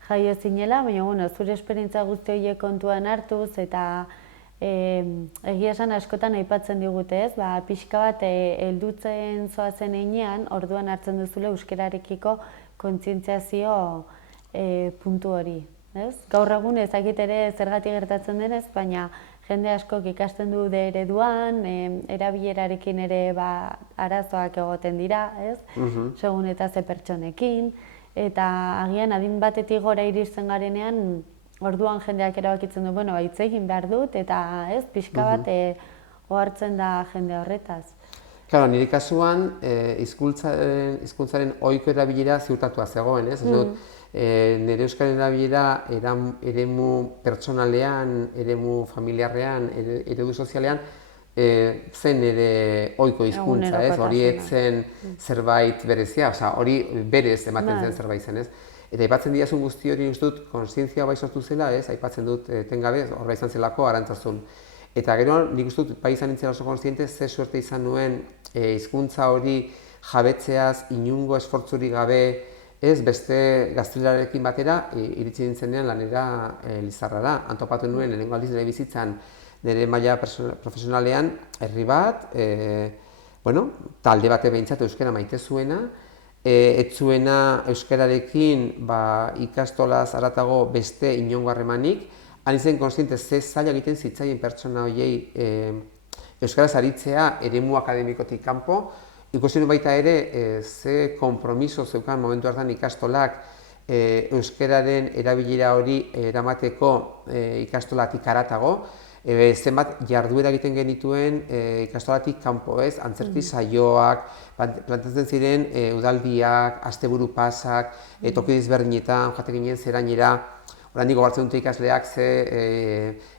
jaio zinela, baina zure esperientzia guzti horiek kontuan hartuz eta egia esan askotan aipatzen digute, ez? Pixka bat heldutzen zoazen heinean, orduan hartzen duzule euskararekiko kontzientziazio puntu hori, ez? Gaur egun ezakit ere zergatik gertatzen denez, baina jende askok ikasten du ereduan, erabilerarekin ere arazoak egoten dira, ez? Segun eta ze pertsonekin, eta agian adin batetik gora iristen garenean, orduan jendeak erabakitzen du, hitz egin behar dut, eta ez, pixka bat ohartzen da jende horretaz. Claro, nire kasuan, hizkuntzaren ohiko erabilera ziurtatua zegoen, ez? Nire euskaren erabilera eremu pertsonalean, eremu familiarrean, eredu sozialean, zen ere ohiko hizkuntza, ez? Hori zen zerbait berezia, hori berez ematen zen zerbait zen, ez? Eta aipatzen diazun guzti hori uste dut, kontzientzia bai sortu zela, ez? Aipatzen dut etengabe, horra izan zelako arantzazun. Eta gero, nik uste dut, bai izan nintzen oso kontziente, ze suerte izan nuen hizkuntza hori jabetzeaz, inungo esfortzurik gabe ez beste gaztelerarekin batera iritsi nintzenean lanera Lizarrara. Han topatu nuen lehenengo aldiz nire bizitzan nire maila profesionalean herri bat, talde bate behintzat euskara maite zuena, ez zuena euskararekin ikastolaz haratago beste inongo harremanik, han izen konstiente ze zaila egiten zitzaien pertsona horiei euskaraz aritzea eremu akademikotik kanpo. Ikusi nuen baita ere ze konpromiso zeukan momentu hartan ikastolak euskararen erabilera hori eramateko ikastolatik haratago, zenbat jarduera egiten genituen ikastolatik kanpo, ez? Antzerki saioak, plantatzen ziren udaldiak, asteburu pasak, toki desberdinetan, joaten ginen zerainera, oraindik gogoratzen dute ikasleak ze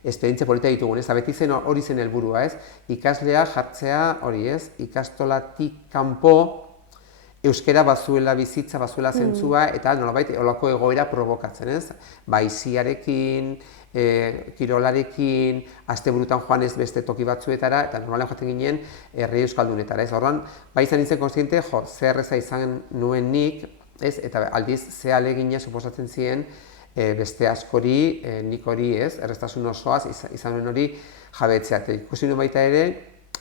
esperientzia polita ditugun, ez? Beti zen hori zen helburua, ez? Ikaslea jartzea hori, ez? Ikastolatik kanpo euskara bazuela bizitza, bazuela zentzua, eta nolabait holako egoera provokatzen, ez? Baiziarekin, kirolarekin, asteburutan joan ez beste toki batzuetara, eta normalean joaten ginen herri euskaldunetara, ez? Orduan, bai izan nintzen konstiente, zer erreza izan nuen nik, ez? Eta aldiz, ze ahalegina suposatzen ziren beste askori, nik hori, ez? Erreztasun osoaz izan nuen hori jabetzea. Eta ikusi nuen baita ere,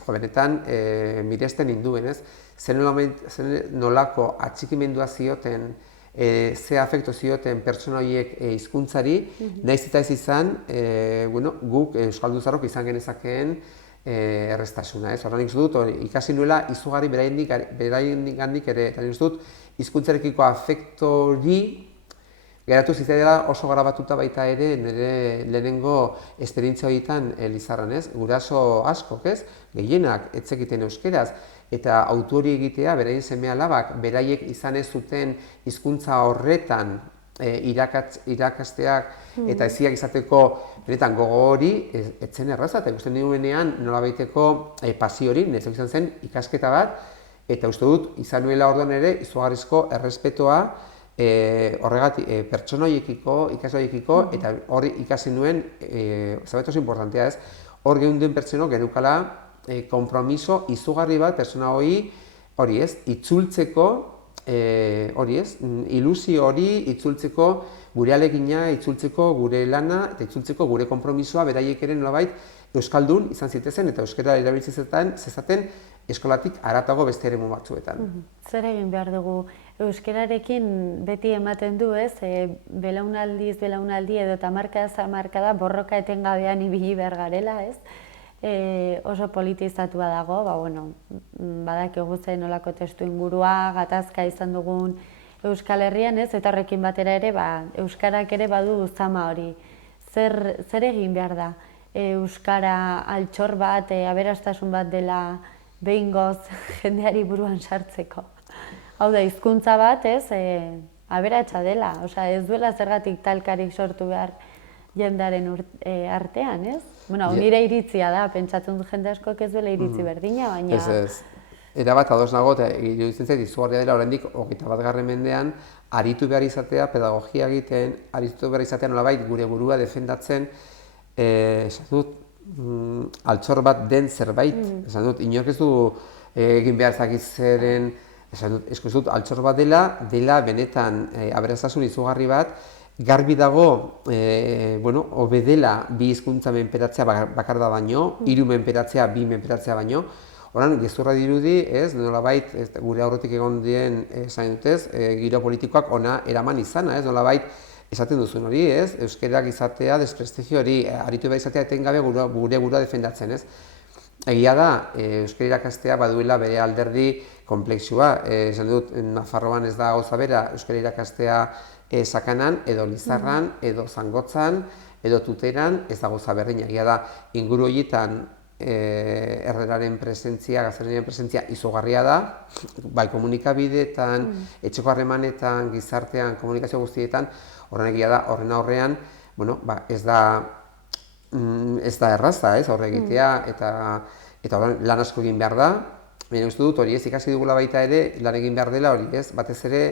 benetan miresten ninduen, ez? Zer nolako atxikimendua zioten, ze afekto zioten pertsona horiek hizkuntzari, nahiz eta ez izan, guk euskaldunzarrok izan genezakeen erreztasuna, ez? Horren ikusi dut, ikasi nuela izugarri beraiengandik ere, eta nik uste dut, hizkuntzarekiko afektori geratu zitzaidela oso grabatuta baita ere nire lehenengo esperientzia horietan Lizarran, ez? Guraso askok, ez? Gehienak ez zekiten euskeraz, eta autu hori egitea, beraien seme-alabak, beraiek izan ez zuten hizkuntza horretan irakasteak eta eziak izateko benetan gogo hori, ez zen erraza, eta ikusten nuenean nolabaiteko pasio hori, nezak izan zen ikasketa bat, eta uste dut izan nuela orduan ere izugarrizko errespetoa horregatik pertsona horiekiko, ikasle horiekiko, eta hori ikasi nuen, zabetu oso importantea, ez? Hor geunden pertsonok geneukala konpromiso izugarri bat pertsona hori ez, itzultzeko, hori ez, ilusio hori itzultzeko gure alegina, itzultzeko gure lana, eta itzultzeko gure konpromisoa beraiek ere nolabait euskaldun izan zitezen eta euskara erabiltzen zezaten eskolatik haratago beste eremu batzuetan. Zer egin behar dugu? Euskararekin beti ematen du, ez? Belaunaldiz belaunaldi edo eta markada borroka etengabean ibili behar garela, ez? Oso politizatua dago, badakigu zen nolako testu ingurua, gatazka izan dugun Euskal Herrian, ez? Eta horrekin batera ere, euskarak ere badu zama hori. Zer egin behar da? Euskara altxor bat, aberastasun bat dela behingoz jendeari buruan sartzeko. Hau da, hizkuntza bat, ez? Aberatsa dela, ez duela zergatik talkarik sortu behar jendearen artean, ez? Nire iritzia da, pentsatzen du jende askok ez duela iritzi berdina, baina... Ez. Erabat ados nago, eta iruditzen zait izugarria dela oraindik 21. mendean aritu behar izatea, pedagogia egiten, aritu behar izatea nolabait gure burua defendatzen, esan dut, altxor bat den zerbait, esan dut, inork ez du egin behar zakitzeren, esan dut, ez dut, altxor bat dela benetan aberastasun izugarri bat, garbi dago, hobe dela bi hizkuntza menperatzea bakar da baino, 3 menperatzea, 2 menperatzea baino, horan, gezurra dirudi, ez, nolabait, gure aurretik egon dien, esan dutez, giro politikoak ona eraman izana, ez, nolabait, esaten duzun hori, ez, euskerak izatea, desprestigio hori, aritu behar izatea etengabe gure burua defendatzen, ez. Egia da, euskara irakastea baduela bere alderdi konplexua, esan dut, Nafarroan ez da gauza bera, euskara irakastea Sakanan, edo Lizarran, edo Zangotzan, edo Tuteran, ez da gauza berdina. Egia da, inguru horietan erreraren presentzia, gaztelaniaren presentzia izugarria da, bai komunikabideetan, etxeko harremanetan, gizartean, komunikazio guztietan, horren egia da, horren aurrean, ez da erraza, horre egitea, eta lan asko egin behar da, baina uste dut hori ez ikasi dugula baita ere, lan egin behar dela hori ez, batez ere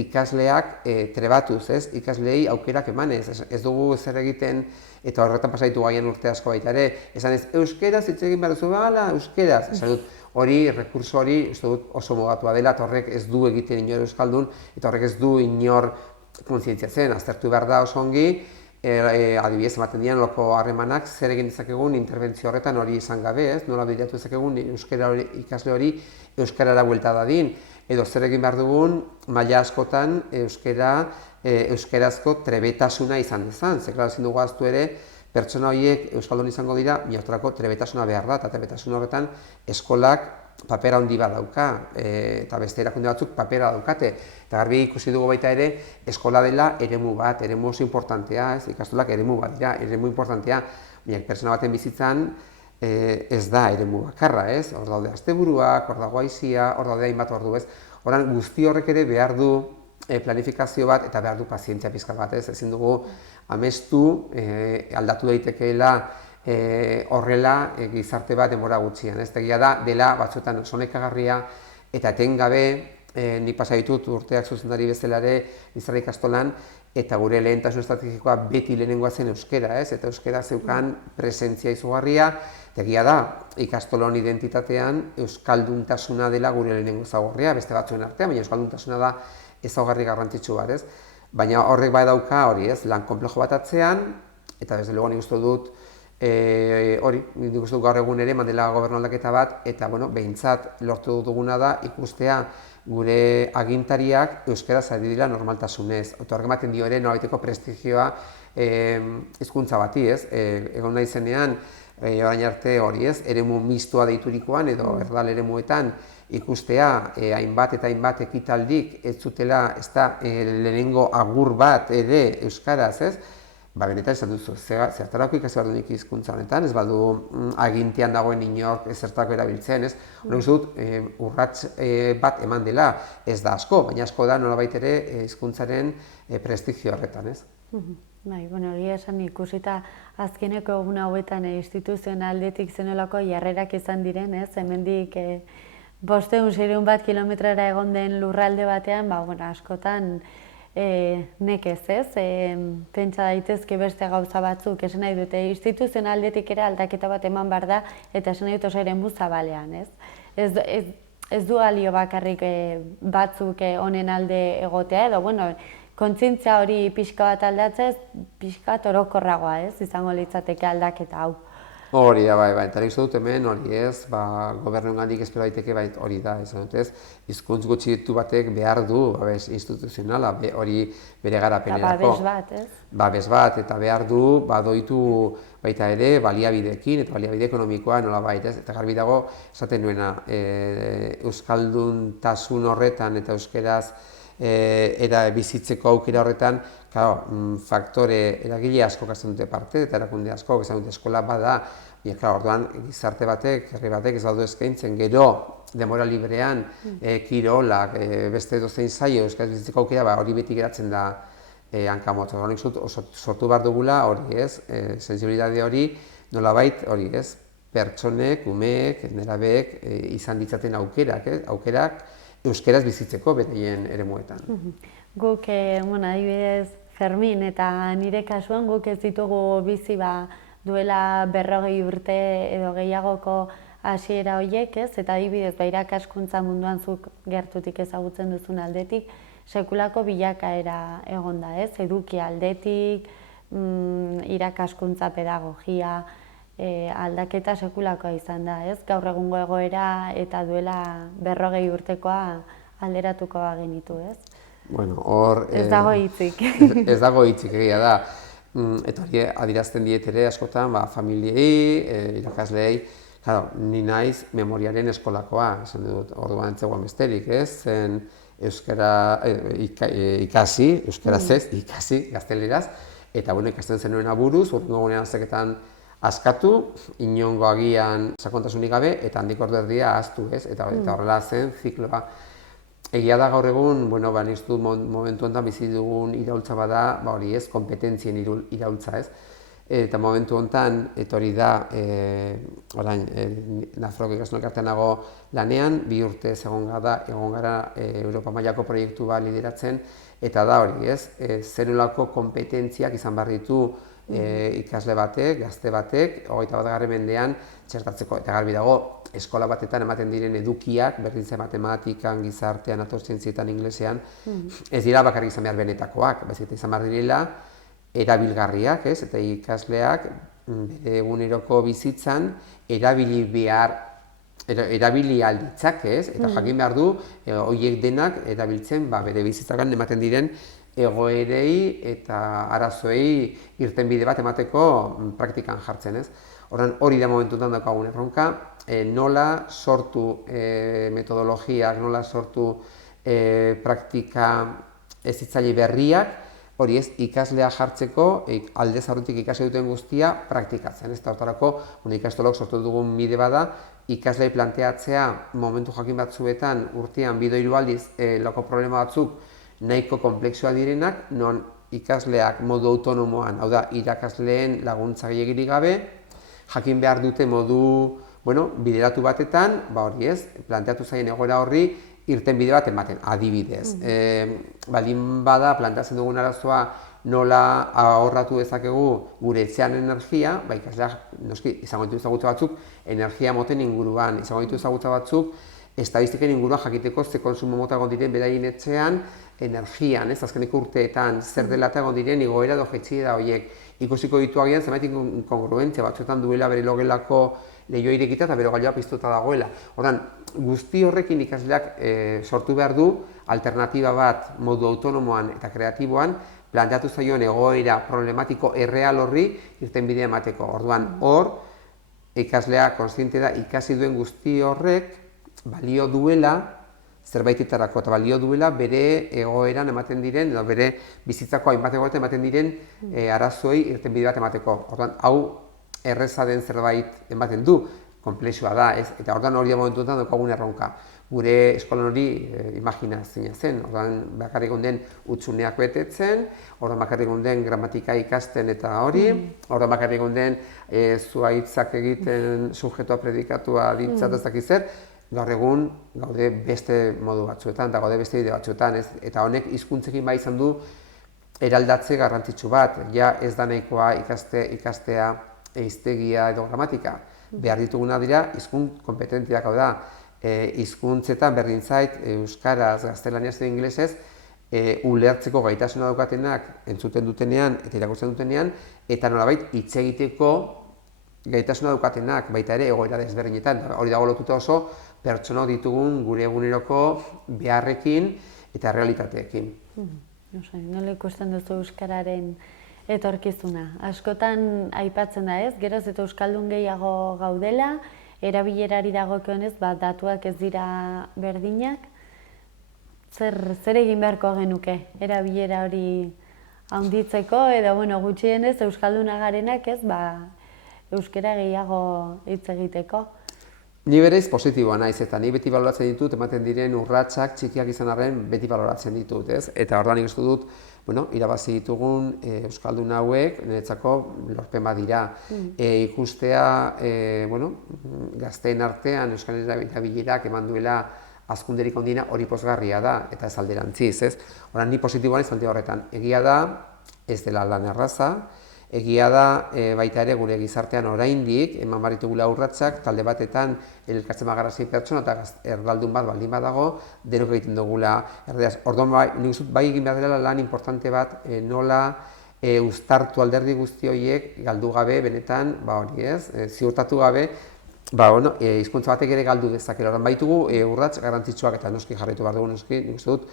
ikasleak trebatuz, ikasleei aukerak emanez, ez dugu ezer egiten, eta horretan pasaitu gaien urte asko baita ere, esan ez, euskeraz hitz egin behar duzu, euskeraz, esan dut, hori, rekurso hori, uste dut oso mugatua dela, eta horrek ez du egiten inor euskaldun, eta horrek ez du inor kontzientziatzen, aztertu behar da oso ongi, adibidez ematen dian loko harremanak zer egin dezakegun interbentzio horretan hori izan gabe, ez? Nola bideratu dezakegun euskara ikasle hori euskarara buelta dadin, edo zer egin behar dugun maila askotan euskarazko trebetasuna izan dezan, ze klaro ezin dugu ahaztu ere pertsona horiek euskaldun izango dira, minortarako trebetasuna behar da, eta trebetasun horretan eskolak papera handi bat dauka, eta beste erakunde batzuk papera daukate. Eta garbi ikusi dugu baita ere, eskola dela eremu bat, eremu oso importantea, ikastolak eremu bat dira, eremu importantea, baina pertsona baten bizitzan ez da eremu bakarra, ez? Hor daude asteburuak, hor dago aizia, hor daude hainbat ordu, ez? Horan guzti horrek ere behar du planifikazio bat eta behar du pazientzia pizka bat, ez? Ezin dugu amestu, aldatu daitekeela horrela gizarte bat denbora gutxian. Ez tegia da, dela batzuetan oso nekagarria eta etengabe, nik pasa ditut urteak zuzendari bezala ere Lizarra ikastolan, eta gure lehentasun estrategikoa beti lehenengoa zen euskera, ez? Eta euskera zeukan presentzia izugarria, tegia da, ikastolon identitatean euskalduntasuna dela gure lehenengo ezaugarria, beste batzuen artean, baina euskalduntasuna da ezaugarri garrantzitsu bat, ez? Baina horrek badauka hori, ez? Lan konplejo bat atzean, eta desde luego nik uste dut hori, nik uste dut gaur egun ere mandela gobernu aldaketa bat, eta behintzat lortu duguna da ikustea gure agintariak euskaraz ari dira normaltasunez. Eta horrek ematen dio ere nolabaiteko prestigioa hizkuntza bati, ez? Egon nahi zenean, orain arte hori, ez? Eremu mistoa deiturikoan edo erdal eremuetan ikustea hainbat eta hainbat ekitaldik ez zutela, ez da lehenengo agur bat ere euskaraz, ez? Benetan esan duzu, zertarako ikasi behar dunik hizkuntza honetan, ez badu agintean dagoen inork zertako erabiltzen, ez? Horrek uste dut, urrats bat eman dela, ez da asko, baina asko da nolabait ere hizkuntzaren prestigio horretan, ez? Bai, egia esan ikusita azkeneko egun hauetan instituzionaldetik zenolako jarrerak izan diren, ez? Hemendik 500-600 bat kilometrara egon den lurralde batean, askotan nekez, ez? Pentsa daitezke beste gauza batzuk, esan nahi dute, instituzionaldetik ere aldaketa bat eman behar da, eta esan nahi dut oso eremu zabalean, ez? Ez du alio bakarrik batzuk honen alde egotea, edo, kontzientzia hori pixka bat aldatzez, pixka bat orokorragoa, ez? Izango litzateke aldaketa hau. Hori da, bai, eta nik uste dut hemen, hori ez, gobernungandik espero daiteke hori da, ez, hizkuntz gutxi ditu batek behar du, babes instituzionala, hori bere garapenerako. Babes bat, ez? Babes bat, eta behar du, badoitu baita ere, baliabideekin, eta baliabide ekonomikoa nola baita, ez? Eta garbi dago, esaten nuena, euskalduntasun horretan eta euskeraz era bizitzeko aukera horretan, faktore eragile asko hartzen dute parte, eta erakunde asko, esan dute eskola bada, baina, orduan, gizarte batek, herri batek ez badu eskaintzen, gero, denbora librean, kirolak, beste dozein zaio, euskaraz bizitzeko aukera, hori beti geratzen da hankamotz. Horrenik sortu behar dugula, hori ez, sensibilidade hori, nolabait, hori ez, pertsonek, umeek, nerabeek izan ditzaten aukerak, euskeraz bizitzeko beraien eremuetan. Guk, adibidez, Fermin eta nire kasuan guk ez ditugu bizi duela 40 urte edo gehiagoko hasiera horiek, ez? Eta adibidez, irakaskuntza munduan zuk gertutik ezagutzen duzun aldetik, sekulako bilakaera egon da, ez? Eduki aldetik, irakaskuntza pedagogia, aldaketa sekulakoa izan da, ez? Gaur egungo egoera eta duela 40 urtekoa alderatuko bagenitu, ez? Ez dago hitzik. Ez dago hitzik, egia da. Eta hori adierazten diet ere askotan, familiei, irakasleei, ni naiz memoriaren eskolakoa, esan dut, orduan entzegoan besterik, ez? Zen euskara ikasi, euskaraz ez, ikasi, gazteleraz, eta ikasten zenuen aburuz, urtengo gunean azeketan askatu, inongo agian sakontasunik gabe, eta handik ordu erdia ahaztu, ez? Eta horrela zen zikloa. Egia da gaur egun, nik dut momentu honetan bizi dugun iraultza bada, hori ez, kompetentzien iraultza, ez? Eta momentu honetan, hori da, orain, Nafarroko ikasleen elkartean nago lanean, 2 urte egon gara Europa mailako proiektu bat lideratzen, eta da hori, ez? Zenolako kompetentziak izan behar ditu ikasle batek, gazte batek, 21. mendean txertatzeko. Eta garbi dago, eskola batetan ematen diren edukiak, berdintze matematikan, gizartean, atozientzietan, inglesean, ez dira bakarrik izan behar benetakoak, baizik izan behar direla erabilgarriak, eta ikasleak bere eguneroko bizitzan erabili alditzak, eta jakin behar du, horiek denak erabiltzen bere bizitzakan ematen diren egoerei eta arazoei irtenbide bat emateko praktikan jartzen, Horren hori da momentutan daukagun erronka, nola sortu metodologiak, nola sortu praktika hezitzaile berriak, hori ikaslea jartzeko, aldez aurretik ikasi duten guztia praktikatzen. Hortarako, ikastolok sortu dugun bide bada, ikaslei planteatzea momentu jakin batzuetan urtean 2-3 aldiz lako problema batzuk nahiko konplexua direnak, non ikasleak modu autonomoan, hau da, irakasleen laguntza gehiegirik gabe, jakin behar dute modu bideratu batetan, planteatu zaien egoera horri irtenbide bat ematen, adibidez. Baldin bada, planteatzen dugun arazoa nola ahorratu dezakegu gure etxean energia, ikasleak izango ditu ezagutza batzuk energia moten inguruan, izango ditu ezagutza batzuk estatistiken inguruan jakiteko ze konsumo mota egon diren beraien etxean energian, azkeneko urteetan, zer dela eta egon diren igoera edo jaitsi da horiek. Ikusiko ditu agian zenbait inkongruentzia batzuetan duela bere logelako lehioa irekita eta bere gailua piztuta dagoela. Hortan, guzti horrekin ikasleak sortu behar du alternatiba bat modu autonomoan eta kreatiboan planteatu zaion egoera problematiko erreal horri irtenbidea emateko. Orduan, hor, ikaslea kontziente da ikasi duen guzti horrek balio duela zerbaitetarako eta balio duela bere egoeran ematen diren, edo bere bizitzako hainbat egoetan ematen diren arazoei irtenbide bat emateko. Orduan, hau erreza den zerbait ematen du, konplexua da, eta orduan hori da momentuetan daukagun erronka. Gure eskolan hori imaginazioa zen, orduan bakarrik den hutsuneak betetzen, orduan bakarrik den gramatika ikasten eta hori, orduan bakarrik den zuhaitzak egiten subjektua predikatua ditzat ez dakiz zer, gaur egun gaude beste modu batzuetan, eta gaude beste bide batzuetan, eta honek hizkuntzekin bai izan du eraldatze garrantzitsu bat, ja ez da nahikoa ikastea hiztegia edo gramatika. Behar dituguna dira hizkuntz kompetentziak, hau da, hizkuntzetan berdin zait, euskaraz, gaztelaniaz edo ingelesez, ulertzeko gaitasuna daukatenak entzuten dutenean eta irakurtzen dutenean, eta nolabait hitz egiteko gaitasuna daukatenak, baita ere egoera desberdinetan. Hori dago lotuta oso pertsona ditugun gure eguneroko beharrekin eta realitateekin. Nola ikusten duzu euskararen etorkizuna? Askotan aipatzen da geroz eta euskaldun gehiago gaudela, erabilerari dagokionez, datuak ez dira berdinak. Zer egin beharko genuke erabilera hori handitzeko, edo gutxienez euskalduna garenak euskara gehiago hitz egiteko? Ni berez positiboa naiz, eta ni beti baloratzen ditut, ematen diren urratsak txikiak izan arren beti baloratzen ditut, Eta orduan ikusten dut, irabazi ditugun euskaldun hauek niretzako lorpen bat dira. Ikustea, gazteen artean euskal erabilerak eman duela hazkunderik ondina hori pozgarria da, eta ez alderantziz, Orduan ni positiboa naiz alde horretan. Egia da, ez dela lan erraza, egia da baita ere gure gizartean oraindik eman behar ditugula urratsak, talde batetan elkartzen bagara 6 pertsona eta erdaldun bat baldin badago, denok egiten dugula erdeaz. Orduan nik uste bai egin behar dela lan importante bat nola uztartu alderdi guzti horiek galdu gabe benetan, ziurtatu gabe, hizkuntza batek ere galdu dezakela. Orduan baitugu urrats garrantzitsuak eta noski jarraitu behar dugu, noski nik uste dut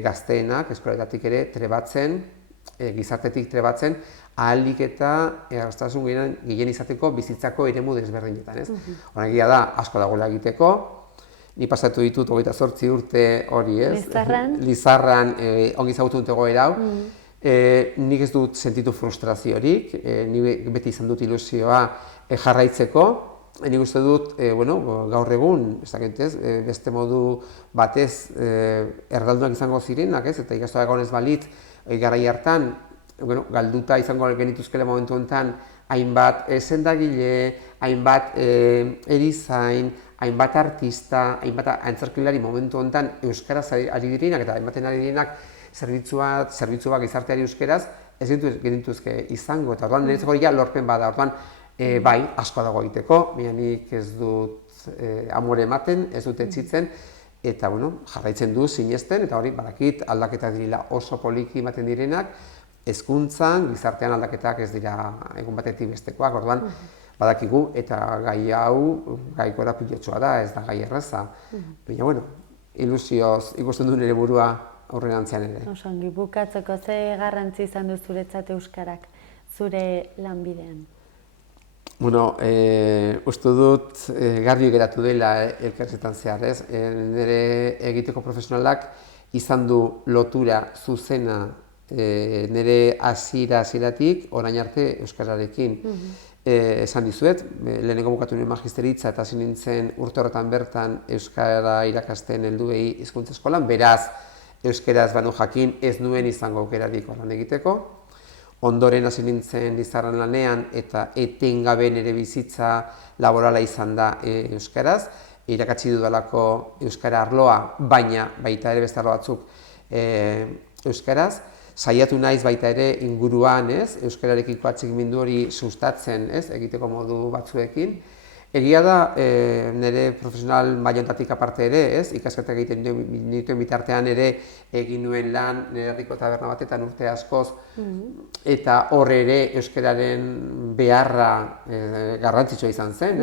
gazteenak eskoletatik ere trebatzen, gizartetik trebatzen, ahalik eta erraztasun gehien izateko bizitzako eremu desberdinetan. Egia da, asko dagoela egiteko, ni pasatu ditut 28 urte hori, Lizarran ongi ezagutu dut egoera hau, nik ez dut sentitu frustraziorik, ni beti izan dut ilusioa jarraitzeko, nik uste dut, gaur egun, beste modu batez erdaldunak izango zirenak, eta ikastoa egonez balit, garai hartan, galduta izango genituzkela momentu honetan, hainbat sendagile, hainbat erizain, hainbat artista, hainbat antzerkilari momentu honetan euskaraz ari direnak eta hainbaten ari direnak zerbitzuak gizarteari euskeraz ez genituzke izango, eta orduan niretzako ja lorpen bada, orduan bai, asko dago egiteko, baina nik ez dut amore ematen, ez dut etxitzen, eta jarraitzen du sinesten, eta hori badakit aldaketak direla oso poliki ematen direnak, hezkuntzan, gizartean aldaketak ez dira egun batetik bestekoak, orduan badakigu, eta gai hau, gai korapilotsua da, ez da gai erraza. Baina, ilusioz ikusten du nire burua aurrerantzean ere. Osongi, bukatzeko ze garrantzi izan du zuretzat euskarak, zure lanbidean? Uste dut garbi geratu dela elkarrizketan zehar, ez? Nire egiteko profesionalak izan du lotura zuzena nire hasieratik orain arte euskararekin. Esan dizuet, lehenengo bukatu nire magisteritza eta hasi nintzen urte horretan bertan euskara irakasten helduei hizkuntza eskolan, beraz euskaraz banu jakin ez nuen izango aukerarik horren egiteko. Ondoren hasi nintzen Lizarran lanean eta etengabe nire bizitza laborala izan da euskaraz. Irakatsi dudalako euskara arloa, baina baita ere beste arlo batzuk euskaraz. Saiatu naiz baita ere inguruan, euskararekiko atsegimendu hori sustatzen, egiteko modu batzuekin. Egia da, nire profesional mailontatik aparte ere, ikasketak egiten dituen bitartean ere egin nuen lan nire herriko taberna batetan urte askoz, eta hor ere euskararen beharra garrantzitsua izan zen,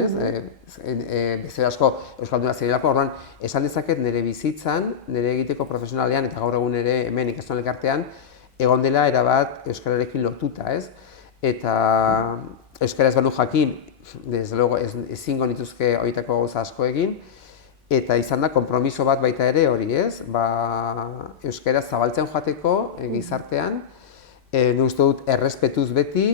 bezala asko euskalduna zirelako, orduan esan dezaket nire bizitzan, nire egiteko profesionalean eta gaur egun ere hemen ikastolan elkartean, egon dela erabat euskararekin lotuta, eta euskaraz banu jakin, desde luego ezingo nituzke horietako gauza asko egin, eta izan da konpromiso bat baita ere hori, euskaraz zabaltzen joateko gizartean, nik uste dut errespetuz beti,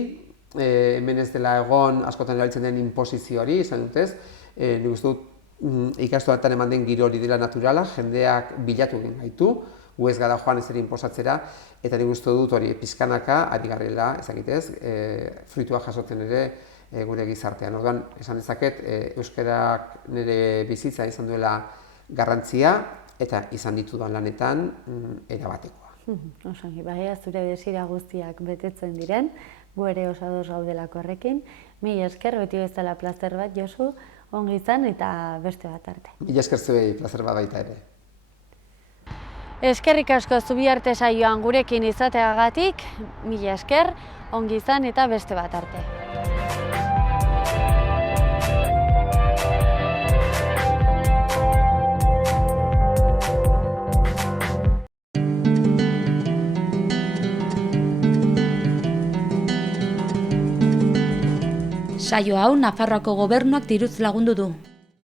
hemen ez dela egon askotan erabiltzen den inposizio hori, izan dut ez, nik uste dut ikastoletan eman den giro hori dela naturala, jendeak bilatu egin gaitu, gu ez gara joan ez ere inposatzera, eta nik uste dut hori pizkanaka ari garela, ezakitez, fruitua jasotzen ere gure gizartean. Orduan, esan dezaket, euskarak nire bizitza izan duela garrantzia, eta izan ditudan lanetan erabatekoa. Osongi, baina zure desira guztiak betetzen diren, gu ere oso ados gaudelako horrekin. Mila esker, beti bezala plazer bat, Josu, ongi izan eta beste bat arte. Mila esker zuei plazer bat baita ere. Eskerrik asko Zubiarte saioan gurekin izateagatik, mila esker, ongi izan eta beste bat arte. Saio hau Nafarroako Gobernuak diruz lagundu du.